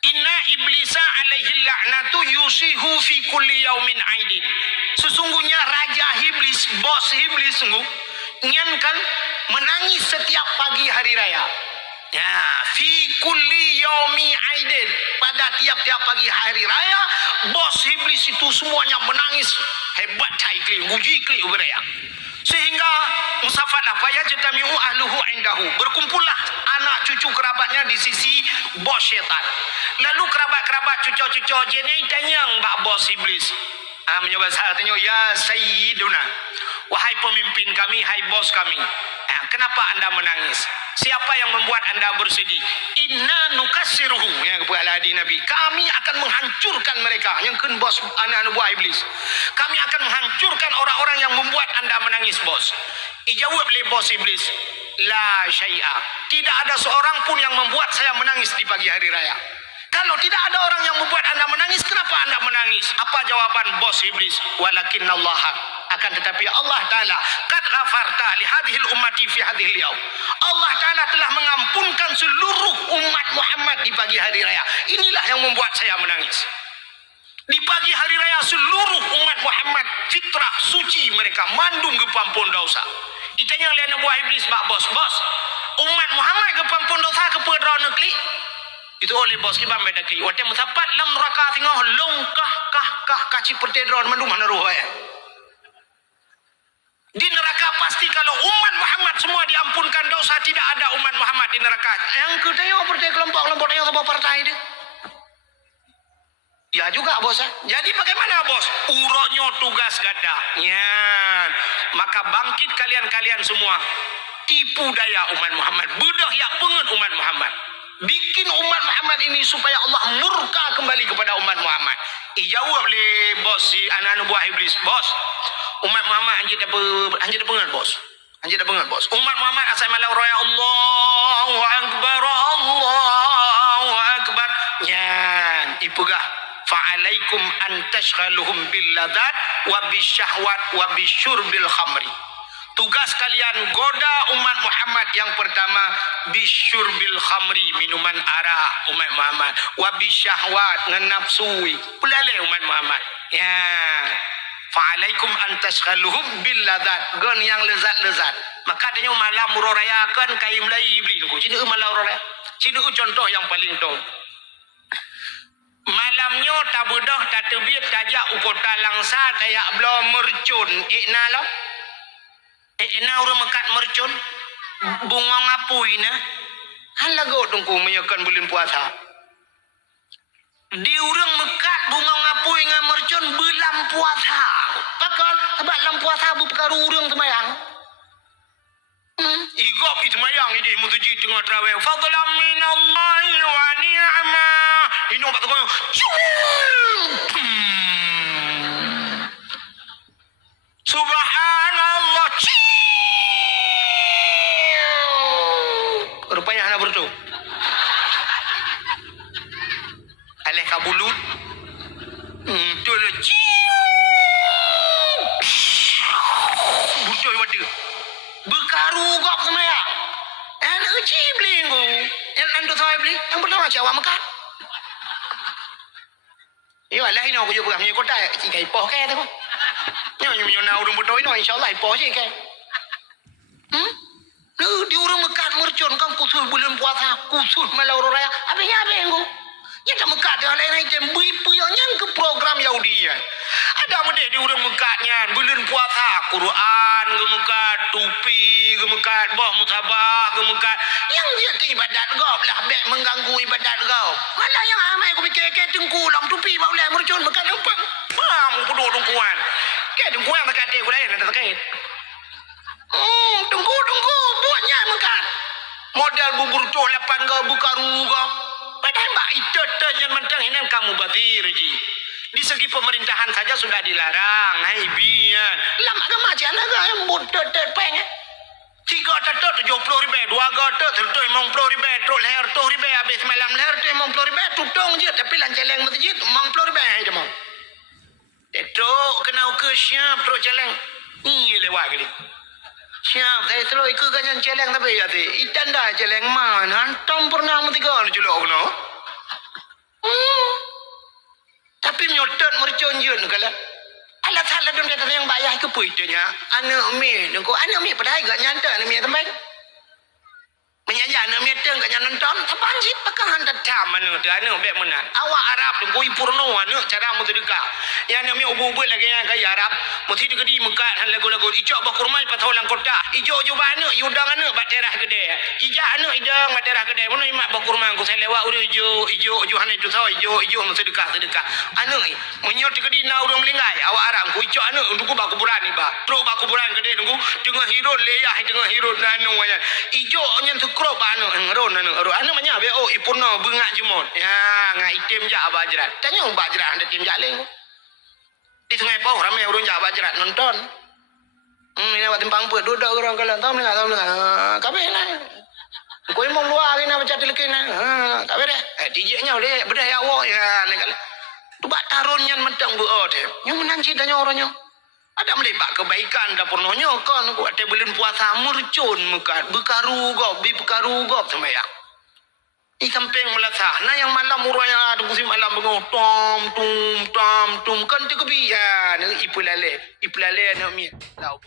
inna iblisa alaihi la'natu yusihu fi kulli yaumin aidin sesungguhnya raja iblis bos iblis sungguh nyankan menangis setiap pagi hari raya ya fi kulli yaumi aidin pada tiap-tiap pagi hari raya bos iblis itu semuanya menangis hebat caikli mujikli uberaya sehingga musafat apa ya jatamiu ahluhu indahu berkumpullah anak cucu kerabatnya di sisi bos syaitan lalu kerabat-kerabat cucu-cucu jenai tanyang mbak bos iblis menyobat saya tanya ya sayyiduna wahai pemimpin kami hai bos kami kenapa anda menangis siapa yang membuat anda bersedih inna nukassiruhu yang kepada di Nabi kami akan menghancurkan mereka yang kan bos anak buah iblis kami akan menghancurkan orang-orang yang membuat anda menangis bos dijawab oleh bos iblis la syai'a tidak ada seorang pun yang membuat saya menangis di pagi hari raya kalau tidak ada orang yang membuat anda menangis kenapa anda menangis apa jawaban bos iblis walakinnallaha akan tetapi Allah Ta'ala qad ghafarta li hadhil ummati fi hadhil yaum Allah Ta'ala telah mengampunkan seluruh umat Muhammad di pagi hari raya inilah yang membuat saya menangis di pagi hari raya seluruh umat Muhammad fitrah suci mereka mandum ke pampun dosa ditanya oleh anak buah iblis mak bos umat Muhammad ke pampun dosa ke pedra negeri itu oleh bos kita beda kli waktu mutapat lam raka tengah longkah kah kaci pertedron mandum mana ruh di neraka pasti kalau umat Muhammad semua diampunkan dosa tidak ada umat Muhammad di neraka yang kedua partai kelompok yang sebuah partai dia ya juga bos jadi bagaimana bos uronyo tugas gada ya maka bangkit kalian semua tipu daya umat Muhammad budak ya pengen umat Muhammad bikin umat Muhammad ini supaya Allah murka kembali kepada umat Muhammad dijawab oleh bos si anak buah iblis bos umat Muhammad anjir dah pengen bos umat Muhammad asal malau raya Allahu akbar yan ipugah fa'alaikum an tashghaluhum bil ladat wa bisyahwat wa bisyurbil khamri tugas kalian goda umat Muhammad yang pertama bisyurbil khamri minuman arak umat Muhammad wa bisyahwat ngenapsui pelale umat Muhammad ya Fa'alaikum an tashghaluhum bil ladzat. Gon yang lezat-lezat. Maka adanya malam murayakan kai Melayu beli tu. Sini malam raya. Sini contoh yang paling tu. Malamnya tak bedah tak terbit tajak ukota langsa tayak blo mercun. Ikna lo. Ikna urang mekat mercun. Bunga ngapui na. Han lagu tungku menyakan bulan puasa. Di urang mekat bunga ngapui dengan mercun belam puasa. Pakal sebab lam puasa berperkara urang semayang. Igop itu semayang ini mutuji tengah tarawih. Fadlan minallahi wa ni'mah. Ini obat tu kau. Subhanallah. Rupanya anak bertu. Alih kabulut. Tu le. Burcu wadu. Berkaru kok semaya. Anak kecil beli aku. Yang anda saya beli. Yang pertama cakap makan. Iyo lah ini aku juga punya kota. Jika ipoh ke tu. Yang nak urang betul ini insyaAllah ipoh je ke. Di urang mekat mercun kan khusus bulan puasa. Khusus malam raya. Habisnya apa yang aku? Yang tak mekat dia lain item. Beripu yang ke program Yahudi. Ada mendek di urang mekatnya. Bulan puasa. Quran gemekat. Tupi gemekat. Bah mutabah gemekat. Yang dia ke ibadat kau lah. Bek mengganggu ibadat kau. Malah yang amai aku fikir ke tengkulang tupi. Bak boleh mercun mekat nampak. Bam kuduk tengkuan. Ke tengkuan tak kata aku lain. Tak terkait. Tunggu. Buatnya mekat. Modal bubur tuh 8 kau buka kau. Padahal mbak itu yang mentang ini kamu batir ji. Di segi pemerintahan saja sudah dilarang. Hai biar. Lama ke macam mana yang bodoh terpeng. 3 tetot 70 ribu, 2 gotot terus 50 ribu, terus leher 2 ribu habis malam leher 50 ribu tutung je tapi lanceleng masjid 50 ribu aja mau. Tetok kena ke siap terus celeng. Ni lewat kali. Siap saya terus ikut ganyan celeng tapi ya ti. Itan dah celeng mana antam pernah mutiga lu celok kena. Tapi nyotot mercon je kalau alat salah dong kata yang bayar ke puitnya anak mi nunggu anak mi pada agak nyanta anak mi tempat menyanyi anak mi teng gak nonton apa anjir pakai hantar jam anak tu anak bek mana awak Arab nunggu ipurno anak cara mu dekat ya anak mi ubu-ubu lagi yang kaya Arab mesti dekat di mekat han lagu-lagu ijak bakurmai patau lang kota ijo juga anak yudang anak baterah gede ijak anak idang baterah gede mana imak bakurmai aku saya lewat udah ijo han itu tahu ijo mesti dekat anak menyot dekat di na urang melinggai awak Arab ku ijak anak untuk baku buran ni ba terus baku buran gede nunggu tengah hirun leyah tengah hirun nanu nya ijo nyen sukrop anak ngeron anak manya be oh ipurno bengak jemot ya ngai item ja bajrat tanya bajrat ada tim jaling di Sungai Pauh ramai orang ja bajrat nonton ini buat timpang put duduk orang kalau tahu enggak kabe lah kau mau luar ni nak baca telekin kabe deh DJ-nya boleh bedah ya awak ya ni kalau tu bak tarunnya mentang buat deh yang menanci tanya orangnya ada melibat kebaikan dapurnonya kan aku ada bulan puasa mercun mekat berkaru gop sembahyang i kampung melasah nah yang malam muraya tunggu si malam bengok tom kan tu kebian ipulale nak mi tahu